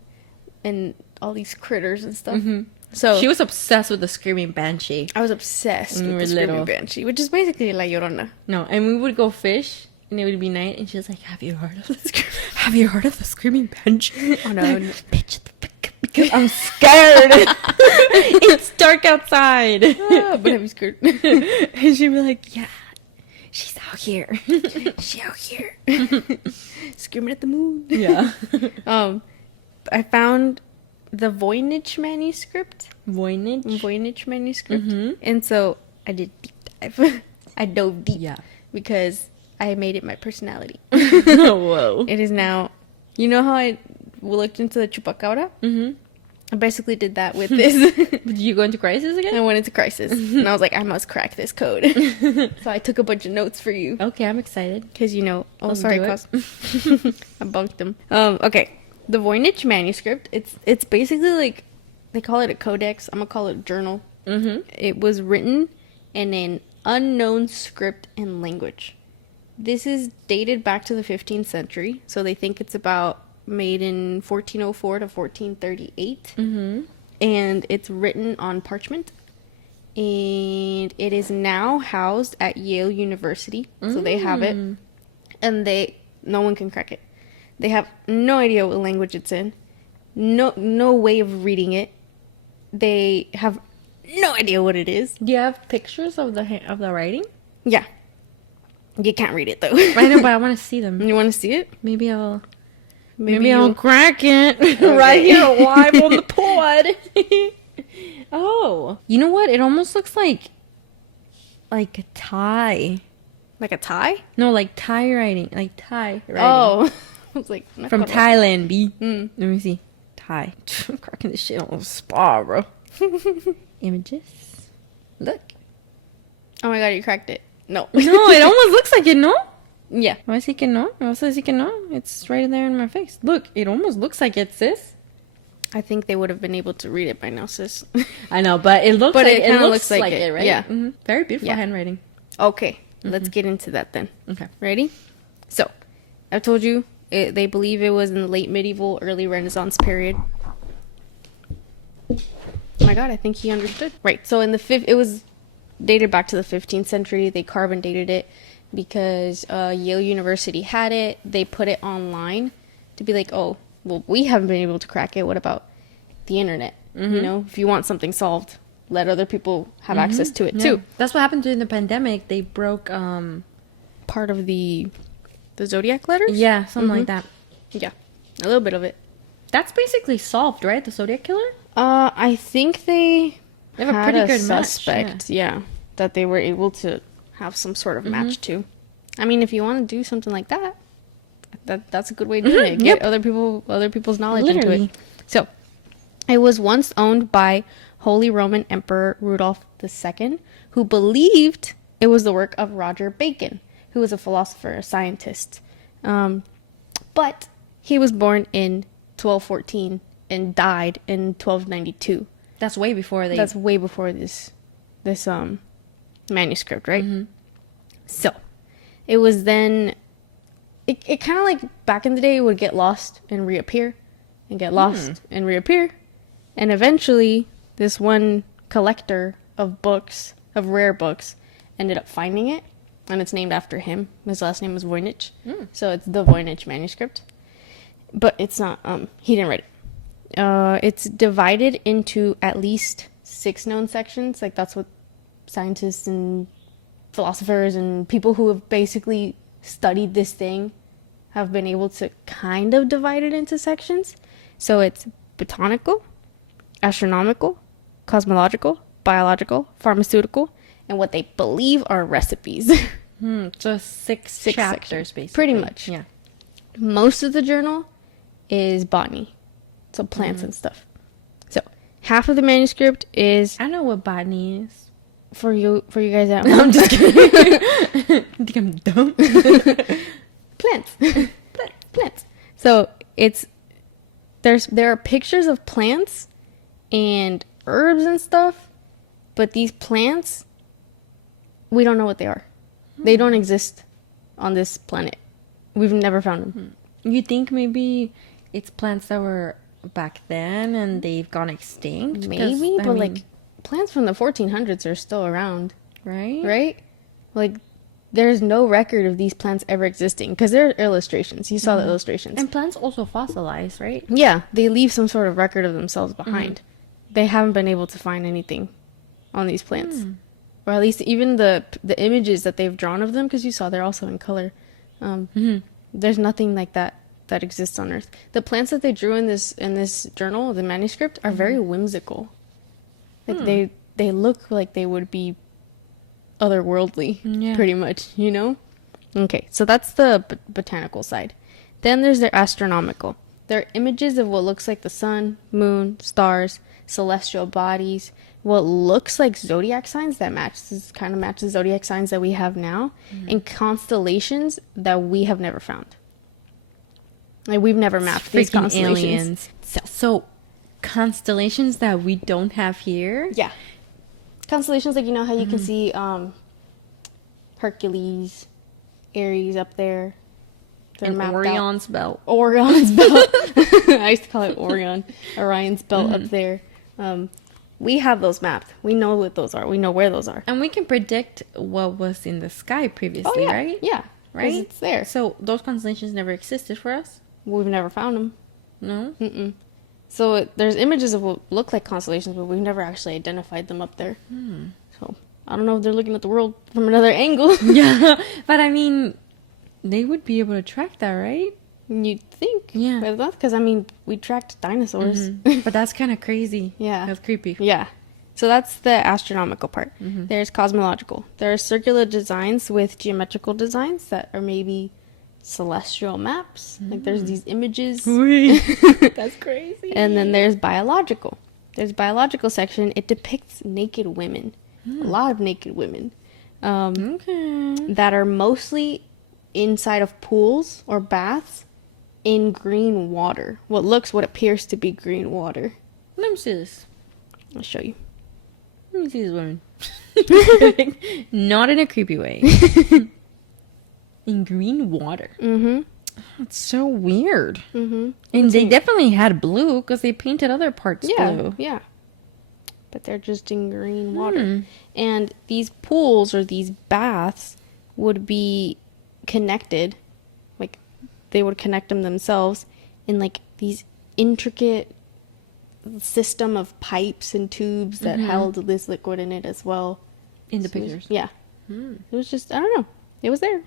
all these critters and stuff. Mm-hmm. So She was obsessed with the screaming banshee. I was obsessed When we with were the Screaming little. Banshee, which is basically La Llorona. No, and we would go fish, and it would be night, and she was like, "Have you heard of the Have you heard of the screaming banshee?" Oh, no. Bitch, because I'm scared. It's dark outside. But I'm scared. And she'd be like, "Yeah, she's out here. She out here. Screaming at the moon. Yeah." I found the Voynich Manuscript. Voynich. Manuscript. Mhm. And so I did deep dive. I dove deep. Yeah. Because I made it my personality. Whoa. It is now, you know how I looked into the chupacabra? Mm-hmm. I basically did that with this. Did you go into crisis And I again? went into crisis. And I was like, I must crack this code. So I took a bunch of notes for you. Okay, I'm excited. Because, you know, oh, Let's sorry, do it. Cos. I bunked them. Okay. The Voynich Manuscript, it's basically like, they call it a codex. I'm going to call it a journal. Mm-hmm. It was written in an unknown script and language. This is dated back to the 15th century. So they think it's about made in 1404 to 1438. Mm-hmm. And it's written on parchment. And it is now housed at Yale University. So they have it. And no one can crack it. They have no idea what language it's in. No way of reading it. They have no idea what it is. Do you have pictures of the writing? Yeah. You can't read it though. I know, but I want to see them. You want to see it? Maybe I'll you'll- crack it Okay. right here live on the pod. Oh, you know what? It almost looks like a Thai. Like a tie? No, like Thai writing, like Thai writing. Oh. I was like, no, From no. Thailand, B. Mm. Let me see. Thai. I'm cracking this shit on the spa, bro. Images. Look. Oh my god, you cracked it. No. No, it almost looks like it, no? Yeah. Why is he que no? Why says he que no? It's right there in my face. Look, it almost looks like it, sis. I think they would have been able to read it by now, sis. I know, but it looks But like it kinda looks like it, right? yeah. Mm-hmm. Very beautiful Yeah. handwriting. Okay, let's get into that then. Okay. Ready? So, I've told you, they believe it was in the late medieval, early Renaissance period. Oh my god, I think he understood. Right, so it was dated back to the 15th century. They carbon dated it because Yale University had it. They put it online to be like, oh, well, we haven't been able to crack it. What about the internet? You know, if you want something solved, let other people have access to it Yeah. too. That's what happened during the pandemic. They broke, Part of the zodiac letters? yeah, something like that. Yeah, a little bit of it. That's basically solved, right? The Zodiac Killer? I think they They have a had pretty a good match, suspect. Yeah, that they were able to have some sort of match to. I mean, if you want to do something like that, that's a good way to do it. Get Yep. other people's knowledge into Literally. it. So, it was once owned by Holy Roman Emperor Rudolph II, who believed it was the work of Roger Bacon, who was a philosopher, a scientist. But he was born in 1214 and died in 1292. That's way before they... That's way before this manuscript, right? So, it was then... It kind of like back in the day, it would get lost and reappear, and get lost and reappear. And eventually, this one collector of books, of rare books, ended up finding it, and it's named after him. His last name is Voynich, so it's the Voynich Manuscript. But it's not, he didn't write it. It's divided into at least 6 known sections. Like, that's what scientists and philosophers and people who have basically studied this thing have been able to kind of divide it into sections. So it's botanical, astronomical, cosmological, biological, pharmaceutical, and what they believe are recipes. So six Six chapters, sections, basically. pretty much. Yeah. Most of the journal is botany, so plants and stuff. So half of the manuscript is I know what botany is. for you guys at home. I'm just kidding. I think I'm dumb. Plants. Plants. So there are pictures of plants and herbs and stuff, but these plants, we don't know what they are. They don't exist on this planet. We've never found them. You think maybe it's plants that were back then and they've gone extinct? 'Cause, Maybe, I but mean, like plants from the 1400s are still around, right? right? Like there's no record of these plants ever existing because they're illustrations. You saw the illustrations. And plants also fossilize, right? Yeah, they leave some sort of record of themselves behind. They haven't been able to find anything on these plants. Or at least even the images that they've drawn of them, because you saw they're also in color. There's nothing like that exists on Earth. The plants that they drew in this journal, the manuscript, are very whimsical. Like they look like they would be otherworldly, pretty much, you know? Okay, so that's the botanical side. Then there's their astronomical. They're images of what looks like the sun, moon, stars, celestial bodies, what looks like zodiac signs that matches zodiac signs that we have now, and constellations that we have never found. Like we've never mapped these Freaking constellations. aliens. So constellations that we don't have here. Yeah. Constellations, like, you know how you can see Hercules, Aries up there. They're And mapped Orion's belt. Orion's belt. I used to call it Orion. Orion's belt up there. We have those mapped. We know what those are. We know where those are. And we can predict what was in the sky previously, yeah. right? Yeah. 'Cause Right? it's there. So those constellations never existed for us? We've never found them. No? Mm-mm. So there's images of what look like constellations, but we've never actually identified them up there. So I don't know if they're looking at the world from another angle. Yeah. But I mean, they would be able to track that, right? You'd think. Yeah. But that's because, I mean, we tracked dinosaurs. But that's kind of crazy. Yeah. That's creepy. Yeah. So that's the astronomical part. There's cosmological. There are circular designs with geometrical designs that are maybe celestial maps. Like there's these images. That's crazy. And then there's biological. There's biological section. It depicts naked women. A lot of naked women. Okay. That are mostly inside of pools or baths in green water. What appears to be green water. Let me see this. I'll show you. Let me see this woman. Not in a creepy way. In green water. Mm-hmm. It's so weird. Mm-hmm. And they definitely had blue because they painted other parts blue. Yeah. But they're just in green water. And these pools or these baths would be connected, like they would connect them themselves in like these intricate system of pipes and tubes that held this liquid in it as well. In the So it was- pictures. yeah. It was just, I don't know. It was there.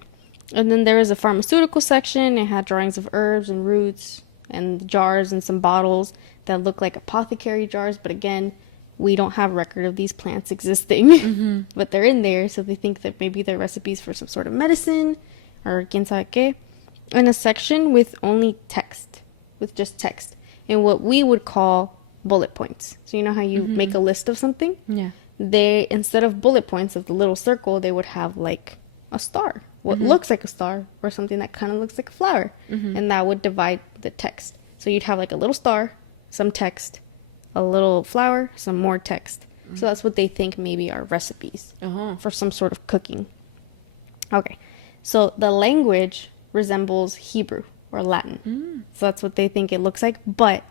And then there was a pharmaceutical section. It had drawings of herbs and roots and jars and some bottles that look like apothecary jars. But again, we don't have record of these plants existing. But they're in there, so they think that maybe they're recipes for some sort of medicine or quién sabe qué. And a section with only text, with just text. And what we would call bullet points. So you know how you make a list of something? Yeah. They, instead of bullet points of the little circle, they would have like a star, what looks like a star, or something that kind of looks like a flower, and that would divide the text. So you'd have like a little star, some text, a little flower, some more text. So that's what they think maybe are recipes for some sort of cooking. Okay, so the language resembles Hebrew or Latin. So that's what they think it looks like, but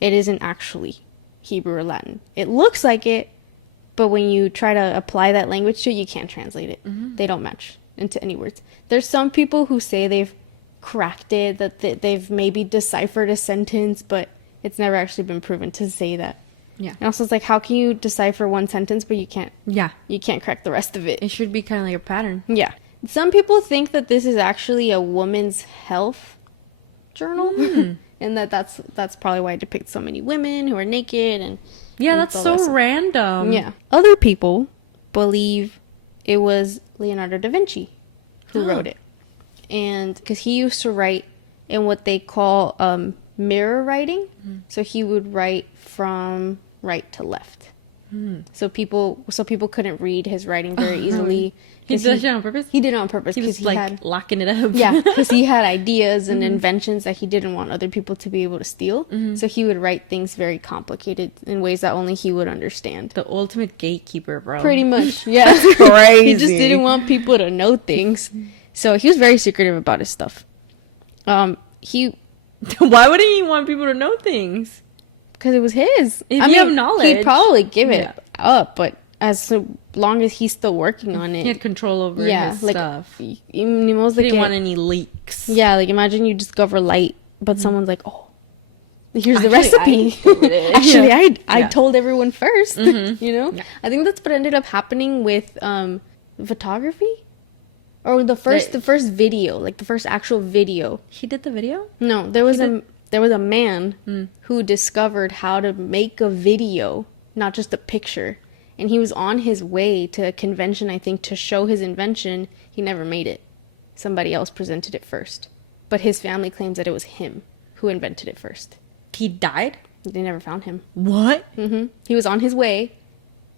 it isn't actually Hebrew or Latin. It looks like it, but when you try to apply that language to it, you can't translate it. They don't match into any words. There's some people who say they've cracked it, that they've maybe deciphered a sentence, but it's never actually been proven to say that. Yeah. And also, it's like, how can you decipher one sentence, but you can't crack the rest of it? It should be kind of like a pattern. Yeah. Some people think that this is actually a woman's health journal, and that's probably why it depicts so many women who are naked and Yeah, and that's all that so stuff. random. Yeah. Other people believe it was Leonardo da Vinci who wrote it. And because he used to write in what they call mirror writing. So he would write from right to left. So people couldn't read his writing very easily. He 'Cause did it on purpose? He did it on purpose He because was he like had locking it up. yeah, because he had ideas and inventions that he didn't want other people to be able to steal. So he would write things very complicated in ways that only he would understand. The ultimate gatekeeper, bro. Pretty much, yeah. crazy. He just didn't want people to know things. So he was very secretive about his stuff. He Why wouldn't he want people to know things? because it was his. If you have knowledge. he'd probably give it Yeah. up, but as long as he's still working on He it, had control over yeah, his like stuff. he He didn't want any leaks. yeah, like imagine you discover light, but someone's like, oh, here's the Actually, recipe. I discovered it. Actually, Yeah. I Yeah. told everyone 1st. Mhm. You know, Yeah. I think that's what ended up happening with photography, or the first video, like the first actual video. He did the video? No, there was did- there was a man who discovered how to make a video, not just a picture. And he was on his way to a convention, I think, to show his invention. He never made it. Somebody else presented it first. But his family claims that it was him who invented it first. He died? They never found him. What? He was on his way,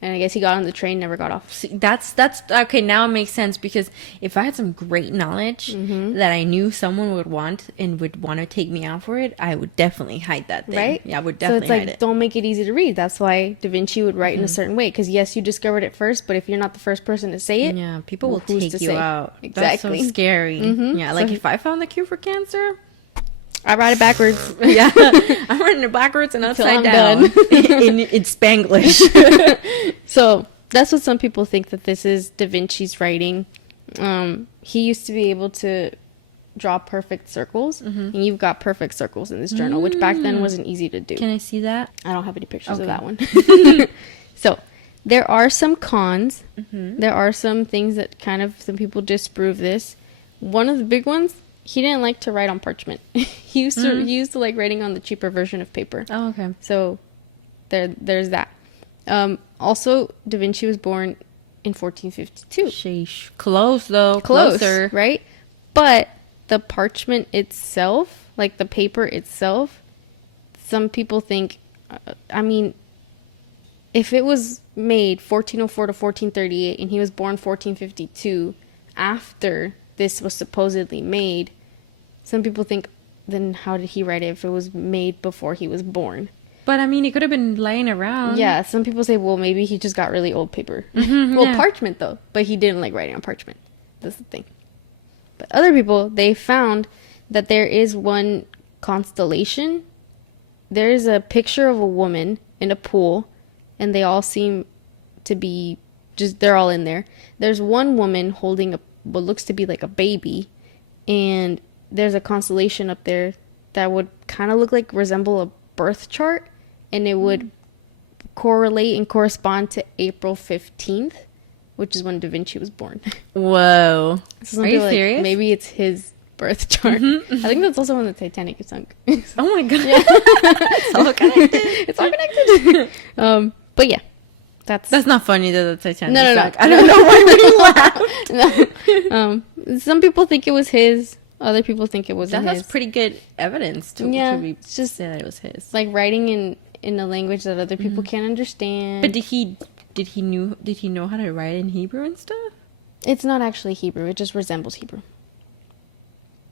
and I guess he got on the train, never got off. See, that's okay. Now it makes sense, because if I had some great knowledge that I knew someone would want and would want to take me out for it, I would definitely hide that thing. Right? Yeah, I would So definitely it's like, hide it. don't make it easy to read. That's why Da Vinci would write in a certain way. Because yes, you discovered it first, but if you're not the first person to say it, Yeah, people will who's take to you say? out. Exactly. That's so scary. Yeah, like So- if I found the cure for cancer, I write it backwards. yeah, I'm writing it backwards and Until upside I'm down done. in Spanglish. So that's what some people think that this is Da Vinci's writing. He used to be able to draw perfect circles, and you've got perfect circles in this journal, which back then wasn't easy to do. Can I see that? I don't have any pictures Okay. of that one. So there are some cons. There are some things that kind of some people disprove this. One of the big ones, he didn't like to write on parchment. he used to like writing on the cheaper version of paper. Oh, okay. So there's that. Also, Da Vinci was born in 1452. Sheesh. Close though. Close, Closer. right? But the parchment itself, like the paper itself, some people think, I mean, if it was made 1404 to 1438 and he was born 1452, after this was supposedly made, some people think, then how did he write it if it was made before he was born? But I mean, it could have been laying around. Yeah, some people say, well, maybe he just got really old paper. yeah. Parchment, though. But he didn't like writing on parchment. That's the thing. But other people, they found that there is one constellation. There is a picture of a woman in a pool, and they all seem to be just, they're all in there. There's one woman holding what looks to be like a baby, and there's a constellation up there that would kind of resemble a birth chart, and it would correlate and correspond to April 15th, which is when Da Vinci was born. Whoa. So some Are you people are like, serious? maybe it's his birth chart. I think that's also when the Titanic is sunk. Oh my god. Yeah. It's all connected. It's all connected. But yeah, That's not funny that the Titanic No. sunk. I don't know why we laughed. no. Some people think it was his. Other people think it wasn't That's his. pretty good evidence to Yeah, be it's just- say that it was his. Like writing in a language that other people can't understand. But did he know how to write in Hebrew and stuff? It's not actually Hebrew. It just resembles Hebrew.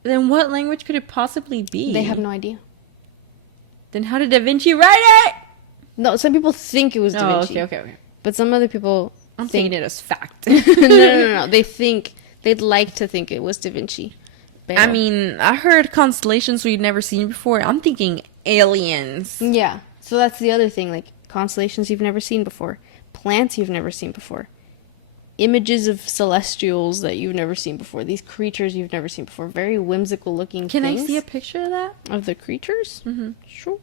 Then what language could it possibly be? They have no idea. Then how did Da Vinci write it? No, some people think it was Da Oh, Vinci. okay. But some other people I'm think taking it as fact. no. They'd like to think it was Da Vinci. I mean, I heard constellations we'd never seen before. I'm thinking aliens. Yeah. So that's the other thing, like constellations you've never seen before, plants you've never seen before, images of celestials that you've never seen before, these creatures you've never seen before, very whimsical looking Can things. I see a picture of that? Of the creatures? Mm-hmm. Sure.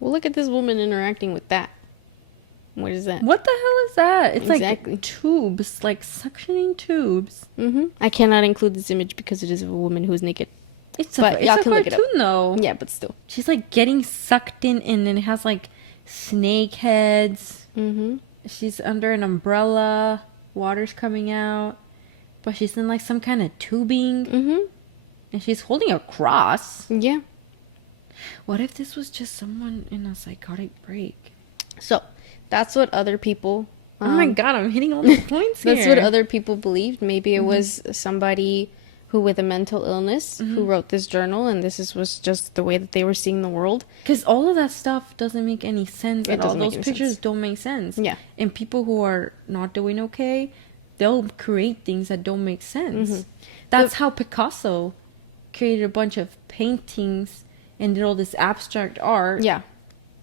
Well, look at this woman interacting with that. What is that? What the hell is that? It's Exactly. like tubes, like suctioning tubes. Mm-hmm. I cannot include this image because it is of a woman who is naked. It's But it's y'all a can look it up. cartoon though. Yeah, but still. She's like getting sucked in, and then it has like snake heads. Mm-hmm. She's under an umbrella. Water's coming out, but she's in like some kind of tubing, Mm-hmm. and she's holding a cross. Yeah. What if this was just someone in a psychotic break? So that's what other people. Oh my god, I'm hitting all the points here. That's what other people believed. Maybe it was somebody who with a mental illness who wrote this journal, and was just the way that they were seeing the world. Because all of that stuff doesn't make any sense It at all. doesn't make Those any pictures sense. don't make sense. Yeah. And people who are not doing okay, they'll create things that don't make sense. Mm-hmm. That's how Picasso created a bunch of paintings and did all this abstract art. Yeah.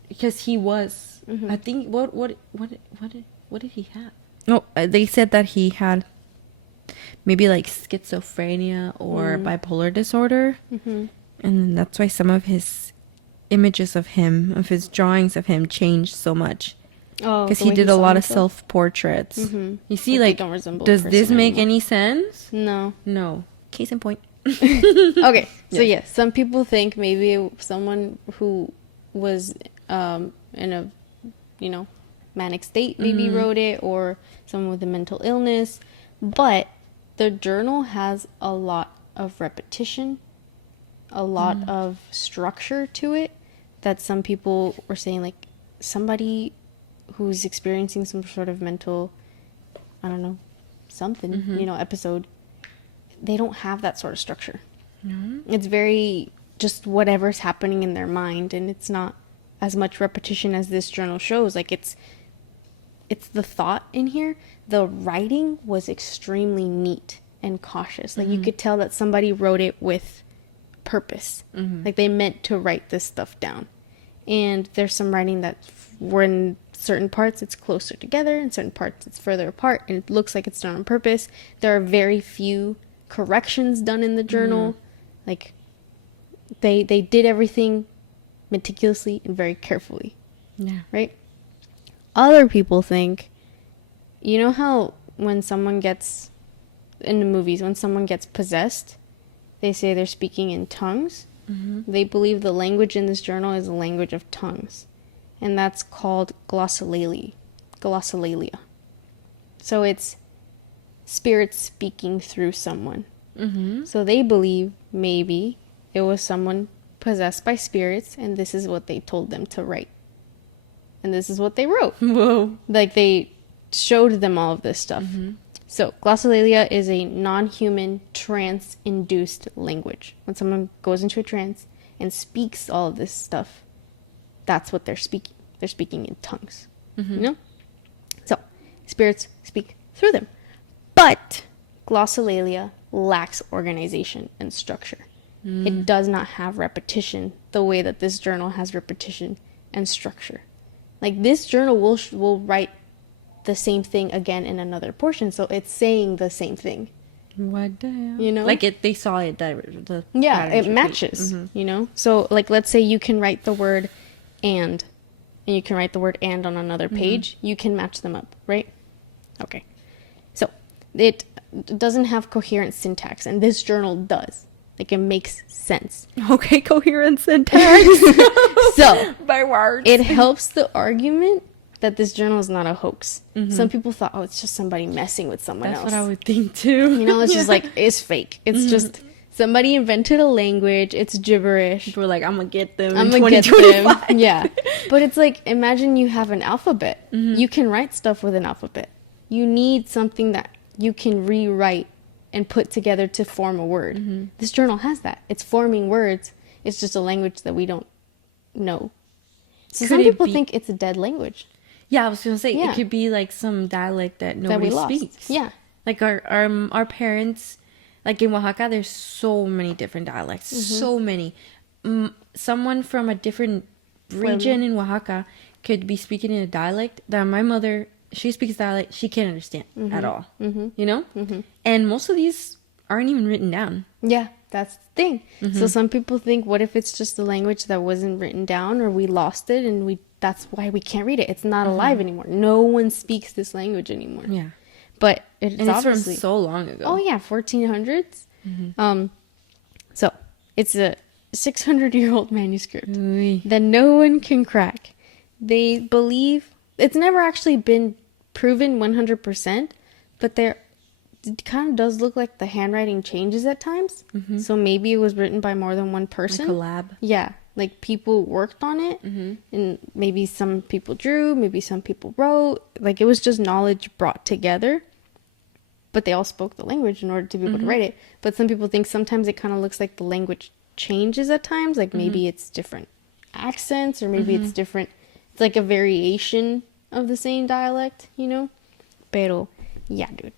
Because he was, I think, what did he have? No, they said that he had maybe like schizophrenia or bipolar disorder. Mm-hmm. And then that's why some of his images of him, of his drawings of him, changed so much. Oh, Because the he way did a saw lot of himself? self-portraits. Mhm. You see, But they like, don't resemble a does this person make anymore. any sense? No. No. Case in point. Okay, so Yes. yeah, some people think maybe someone who was in a, manic state maybe wrote it, or someone with a mental illness. But the journal has a lot of repetition, a lot of structure to it, that some people were saying, like, somebody who's experiencing some sort of mental, I don't know, something, episode, they don't have that sort of structure. No. It's very just whatever's happening in their mind, and it's not as much repetition as this journal shows. Like, it's the thought in here. The writing was extremely neat and cautious. Like, you could tell that somebody wrote it with purpose. Like, they meant to write this stuff down. And there's some writing that were in certain parts it's closer together, in certain parts it's further apart, and it looks like it's done on purpose. There are very few corrections done in the journal. Like, they did everything meticulously and very carefully, Yeah. right? Other people think, you know how when someone gets, in the movies, when someone gets possessed, they say they're speaking in tongues. They believe the language in this journal is a language of tongues, and that's called glossolalia. So it's spirits speaking through someone. So they believe maybe it was someone possessed by spirits, and this is what they told them to write. And this is what they wrote. Whoa. Like, they showed them all of this stuff. So glossolalia is a non-human trance-induced language. When someone goes into a trance and speaks all of this stuff, that's what they're speaking. They're speaking in tongues. So spirits speak through them. But glossolalia lacks organization and structure. It does not have repetition the way that this journal has repetition and structure. Like, this journal will write the same thing again in another portion, so it's saying the same thing. What the hell? You know? Like, they saw it. The Yeah, patterns it repeat. matches, So, like, let's say you can write the word and you can write the word and on another page. You can match them up, right? Okay. So, it doesn't have coherent syntax, and this journal does. Like, it makes sense. Okay, coherent syntax. So, by words. it helps the argument that this journal is not a hoax. Some people thought, oh, it's just somebody messing with someone That's else. what I would think too. It's just like, it's fake. It's just somebody invented a language. It's gibberish. People were like, I'm gonna get them I'm in gonna get them. 2025. Yeah. But it's like, imagine you have an alphabet. You can write stuff with an alphabet. You need something that you can rewrite and put together to form a word. This journal has that. It's forming words. It's just a language that we don't know. So Could some it people be- think it's a dead language. Yeah, I was gonna say Yeah. it could be like some dialect that That nobody we lost. speaks. Yeah. Like our parents, like in Oaxaca, there's so many different dialects. So many. Someone from a different region in Oaxaca could be speaking in a dialect that my mother, she speaks dialect, she can't understand at all. You know? And most of these aren't even written down. Yeah, that's the thing. So some people think, what if it's just a language that wasn't written down, or we lost it and that's why we can't read it. It's not alive anymore. No one speaks this language anymore. Yeah. But it's And it's from obviously so long ago. Oh yeah, 1400s. So It's a 600-year-old manuscript Ooh. that no one can crack. They believe it's never actually been proven 100%, but it kind of does look like the handwriting changes at times. So maybe it was written by more than one person. Like a lab. Yeah, like people worked on it, and maybe some people drew, maybe some people wrote. Like it was just knowledge brought together, but they all spoke the language in order to be able to write it. But some people think sometimes it kind of looks like the language changes at times. Like maybe it's different accents, or maybe it's different. It's like a variation of the same dialect, you know? Pero, yeah, dude.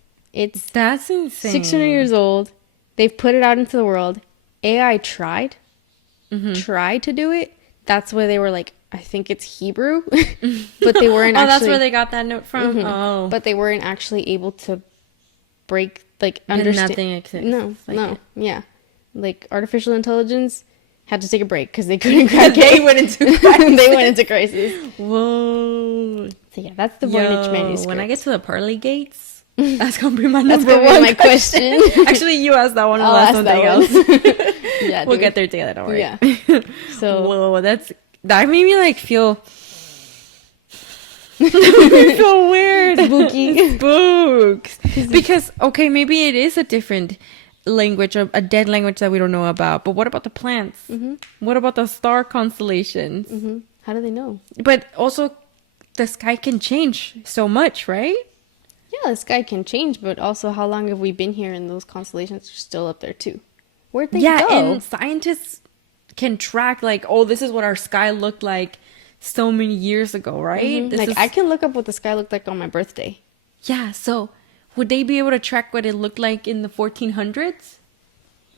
That's insane. 600 years old. They've put it out into the world. AI tried to do it. That's where they were like, I think it's Hebrew. But they weren't Oh, actually... that's where they got that note from? Oh. But they weren't actually able to break, like, And understand... nothing exists No, like no, it. yeah. Like, artificial intelligence had to take a break because they couldn't crack They it. went into crisis. They went into crisis. Whoa. So yeah, that's the Voynich Manuscript. When I get to the pearly gates, that's gonna be my That's number gonna be one my question. Actually, you asked that one, and I'll I'll ask ask something that else. one. Yeah, We'll dude. get there together, don't worry. Yeah. So Whoa, that made me like feel feel weird. Spooky. Spooks. Because okay, maybe it is a different language, a dead language that we don't know about. But what about the plants? What about the star constellations? how do they know? But also, the sky can change so much, right? Yeah, the sky can change, but also how long have we been here and those constellations are still up there too? Where'd they Yeah, go? and scientists can track like, oh, this is what our sky looked like so many years ago, right? This Like is- I can look up what the sky looked like on my birthday. yeah. So would they be able to track what it looked like in the 1400s?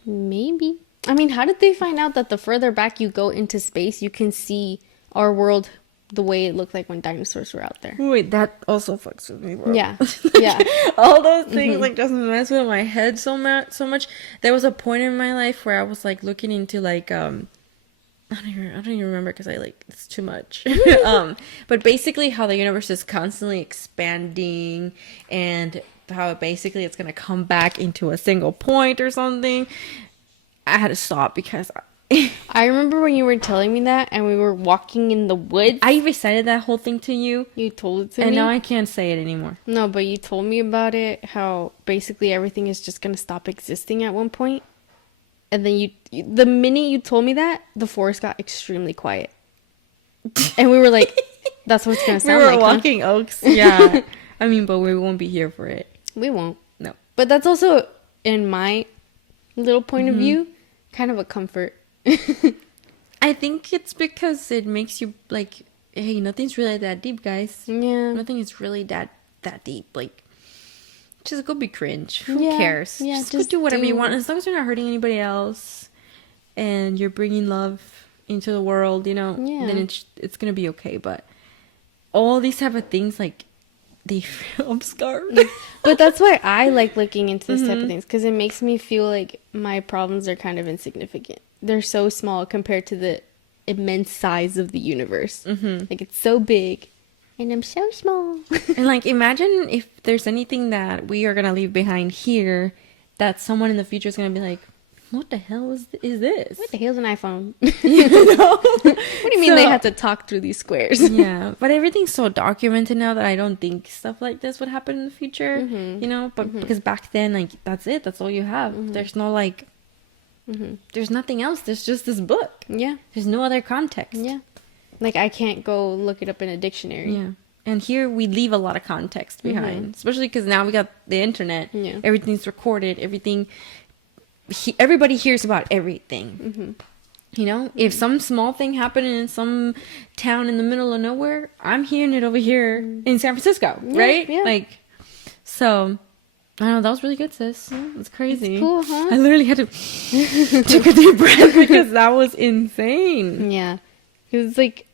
Maybe. I mean, how did they find out that the further back you go into space, you can see our world the way it looked like when dinosaurs were out there? Wait, that also fucks with me, bro. Yeah. Yeah. All those things like just mess with my head so much. There was a point in my life where I was like looking into like I don't even remember because I like it's too much. But basically how the universe is constantly expanding and how basically it's gonna come back into a single point or something. I had to stop because I remember when you were telling me that and we were walking in the woods. I recited that whole thing to you, You told it to and me. now I can't say it anymore. No, but you told me about it, how basically everything is just going to stop existing at one point. And then the minute you told me that, the forest got extremely quiet. And we were like, that's what it's going to We sound were like, walking oaks. Yeah. I mean, but we won't be here for it. huh? We won't. No. But that's also, in my little point of view, kind of a comfort. I think it's because it makes you like, hey, nothing's really that deep, guys. Yeah. Nothing is really that deep. Like, just go be cringe. Who Yeah, cares? yeah, Just go just do whatever you do- want, as long as you're not hurting anybody else, and you're bringing love into the world. You know, Yeah. then it's gonna be okay. But all these type of things, like, I'm scared. But that's why I like looking into this type of things, because it makes me feel like my problems are kind of insignificant. They're so small compared to the immense size of the universe. Like, it's so big, and I'm so small. And like, imagine if there's anything that we are gonna leave behind here, that someone in the future is gonna be like, "What the hell is this?" What the hell's an iPhone? You know? What do you mean they So- had to talk through these squares? Yeah, but everything's so documented now that I don't think stuff like this would happen in the future. You know, but because back then, like, that's it. That's all you have. There's no like, there's nothing else. There's just this book. Yeah, There's no other context. yeah. Like, I can't go look it up in a dictionary. Yeah. And here we leave a lot of context behind, especially because now we got the internet. Yeah. Everything's recorded. Everything. Everybody hears about everything. You know, if some small thing happened in some town in the middle of nowhere, I'm hearing it over here in San Francisco, right? yeah. Like, so I don't know. That was really good, sis. It's crazy. It's cool, huh? I literally had to take a deep breath because that was insane. Yeah, because like,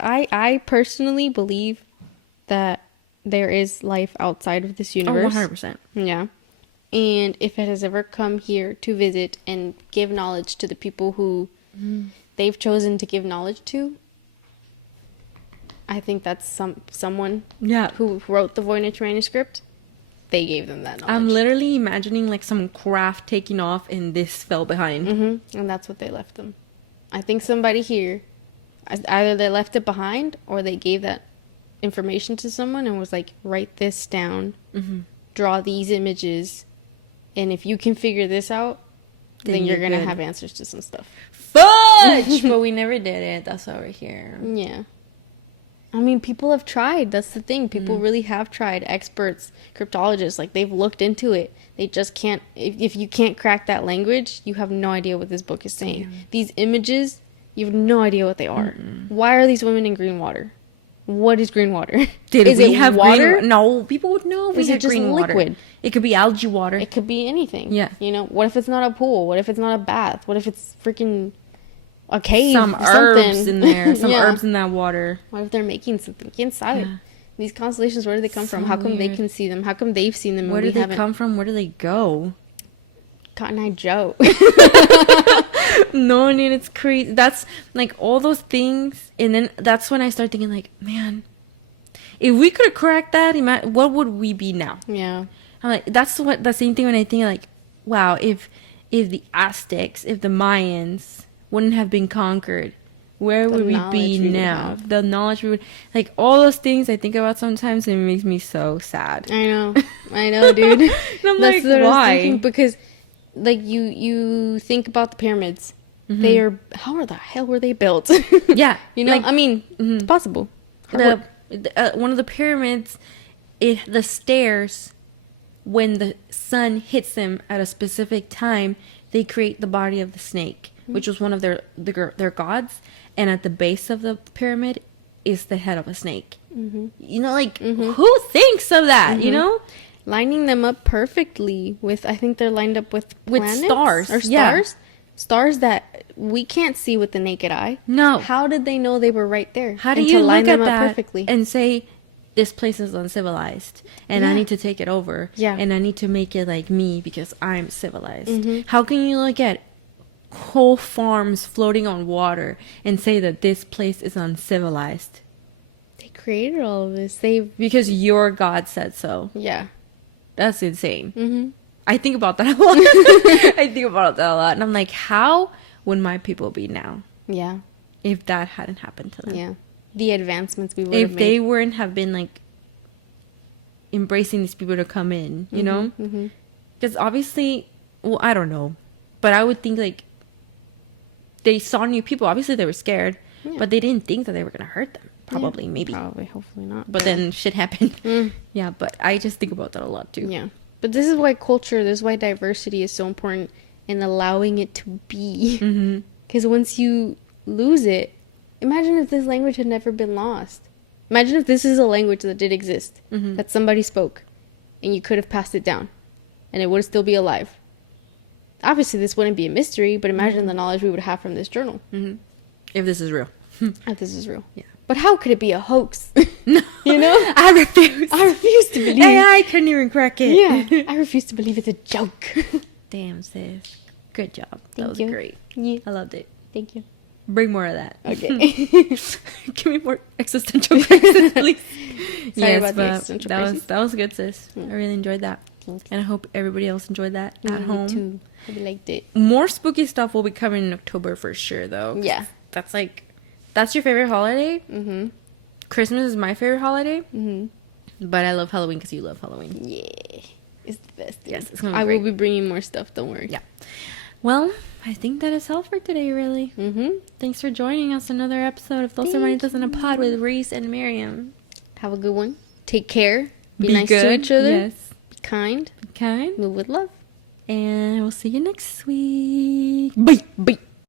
I personally believe that there is life outside of this Oh, universe. 100%. Yeah. And if it has ever come here to visit and give knowledge to the people who they've chosen to give knowledge to, I think that's someone Yeah. who wrote the Voynich Manuscript. they gave them that knowledge. I'm literally imagining like some craft taking off and this fell behind. And that's what they left them. I think somebody here, either they left it behind or they gave that information to someone and was like, write this down, draw these images, and if you can figure this out, then you're going to have answers to some stuff. Fudge! But we never did it. That's why we're here. Yeah. I mean, people have tried. That's the thing. People really have tried. Experts, cryptologists, like, they've looked into it. They just can't. If you can't crack that language, you have no idea what this book is saying. These images, you have no idea what they are. Why are these women in green water? What is green water? Is we have water? No, people would know. Is it just green liquid? Water. It could be algae water. It could be anything. Yeah. You know, what if it's not a pool? What if it's not a bath? What if it's freaking a cave? Some herbs in there. Some Yeah. herbs in that water. What if they're making something inside? Yeah. These constellations, where do they come from? So How come they weird. can see them? How come they've seen them and Where we do they haven't? come from? Where do they go? Cotton Eye Joe. No, dude, it's crazy. That's like all those things. And then that's when I start thinking like, man, if we could crack that, what would we be now? Yeah. I'm like, that's what the same thing when I think like, wow, if the Aztecs, if the Mayans wouldn't have been conquered, where would we be now? The knowledge we would, like, all those things I think about sometimes, and it makes me so sad. I know, dude. And I'm like, what I was why? thinking, because, like, you think about the pyramids. They are, how the hell were they built? Yeah, You know, like, I mean, it's possible. one of the pyramids, the stairs, when the sun hits them at a specific time, they create the body of the snake, which was one of their gods. And at the base of the pyramid is the head of a snake. You know, like, who thinks of that, you know? Lining them up perfectly with, I think they're lined up with planets? stars. Or Yeah. stars? Stars that we can't see with the naked eye. No. How did they know they were right there? How do And you to line look at them up that perfectly? and say, this place is uncivilized, and I Yeah. need to take it over, Yeah. and I need to make it like me because I'm civilized? How can you look at whole farms floating on water and say that this place is uncivilized? They created all of this. Because your God said so. Yeah. That's insane. Mm-hmm. I think about that a lot. I think about that a lot. And I'm like, how would my people be now Yeah. if that hadn't happened to them? Yeah. The advancements we would If have they made. weren't have been like embracing these people to come in, you know? Because obviously, well, I don't know. But I would think like they saw new people. Obviously they were scared, Yeah. but they didn't think that they were going to hurt them. Probably, maybe. Probably, hopefully not. But then shit happened. Yeah, but I just think about that a lot too. Yeah. But this is why culture, this is why diversity is so important in allowing it to be. Because once you lose it, imagine if this language had never been lost. Imagine if this is a language that did exist, that somebody spoke, and you could have passed it down, and it would still be alive. Obviously, this wouldn't be a mystery, but imagine the knowledge we would have from this journal. If this is real. If this is real. Yeah. But how could it be a hoax? No. You know? I refuse. I refuse to believe. AI couldn't even crack it. Yeah. I refuse to believe it's a joke. Damn, sis. Good job. That Thank was you. great. Yeah. I loved it. Thank you. Bring more of that. Okay. Give me more existential crisis, please. Sorry about the but existential that crisis. was that was good, sis. I really enjoyed that, Thanks. and I hope everybody else enjoyed that at Me home. too. I liked it. More spooky stuff will be coming in October for sure, though. 'cause Yeah. That's your favorite holiday. Mm-hmm. Christmas is my favorite holiday, Mm-hmm. but I love Halloween because you love Halloween. Yeah. It's the best. Yes, it's gonna be I great. will be bringing more stuff. Don't worry. Yeah. Well, I think that is all for today, really. Mm-hmm. Thanks for joining us another episode of Those Hermanitas in a Pod with Reese and Miriam. Have a good one. Take care. Be nice to each other. Yes. Be kind. Kind. Move with love. And we'll see you next week. Bye. Bye.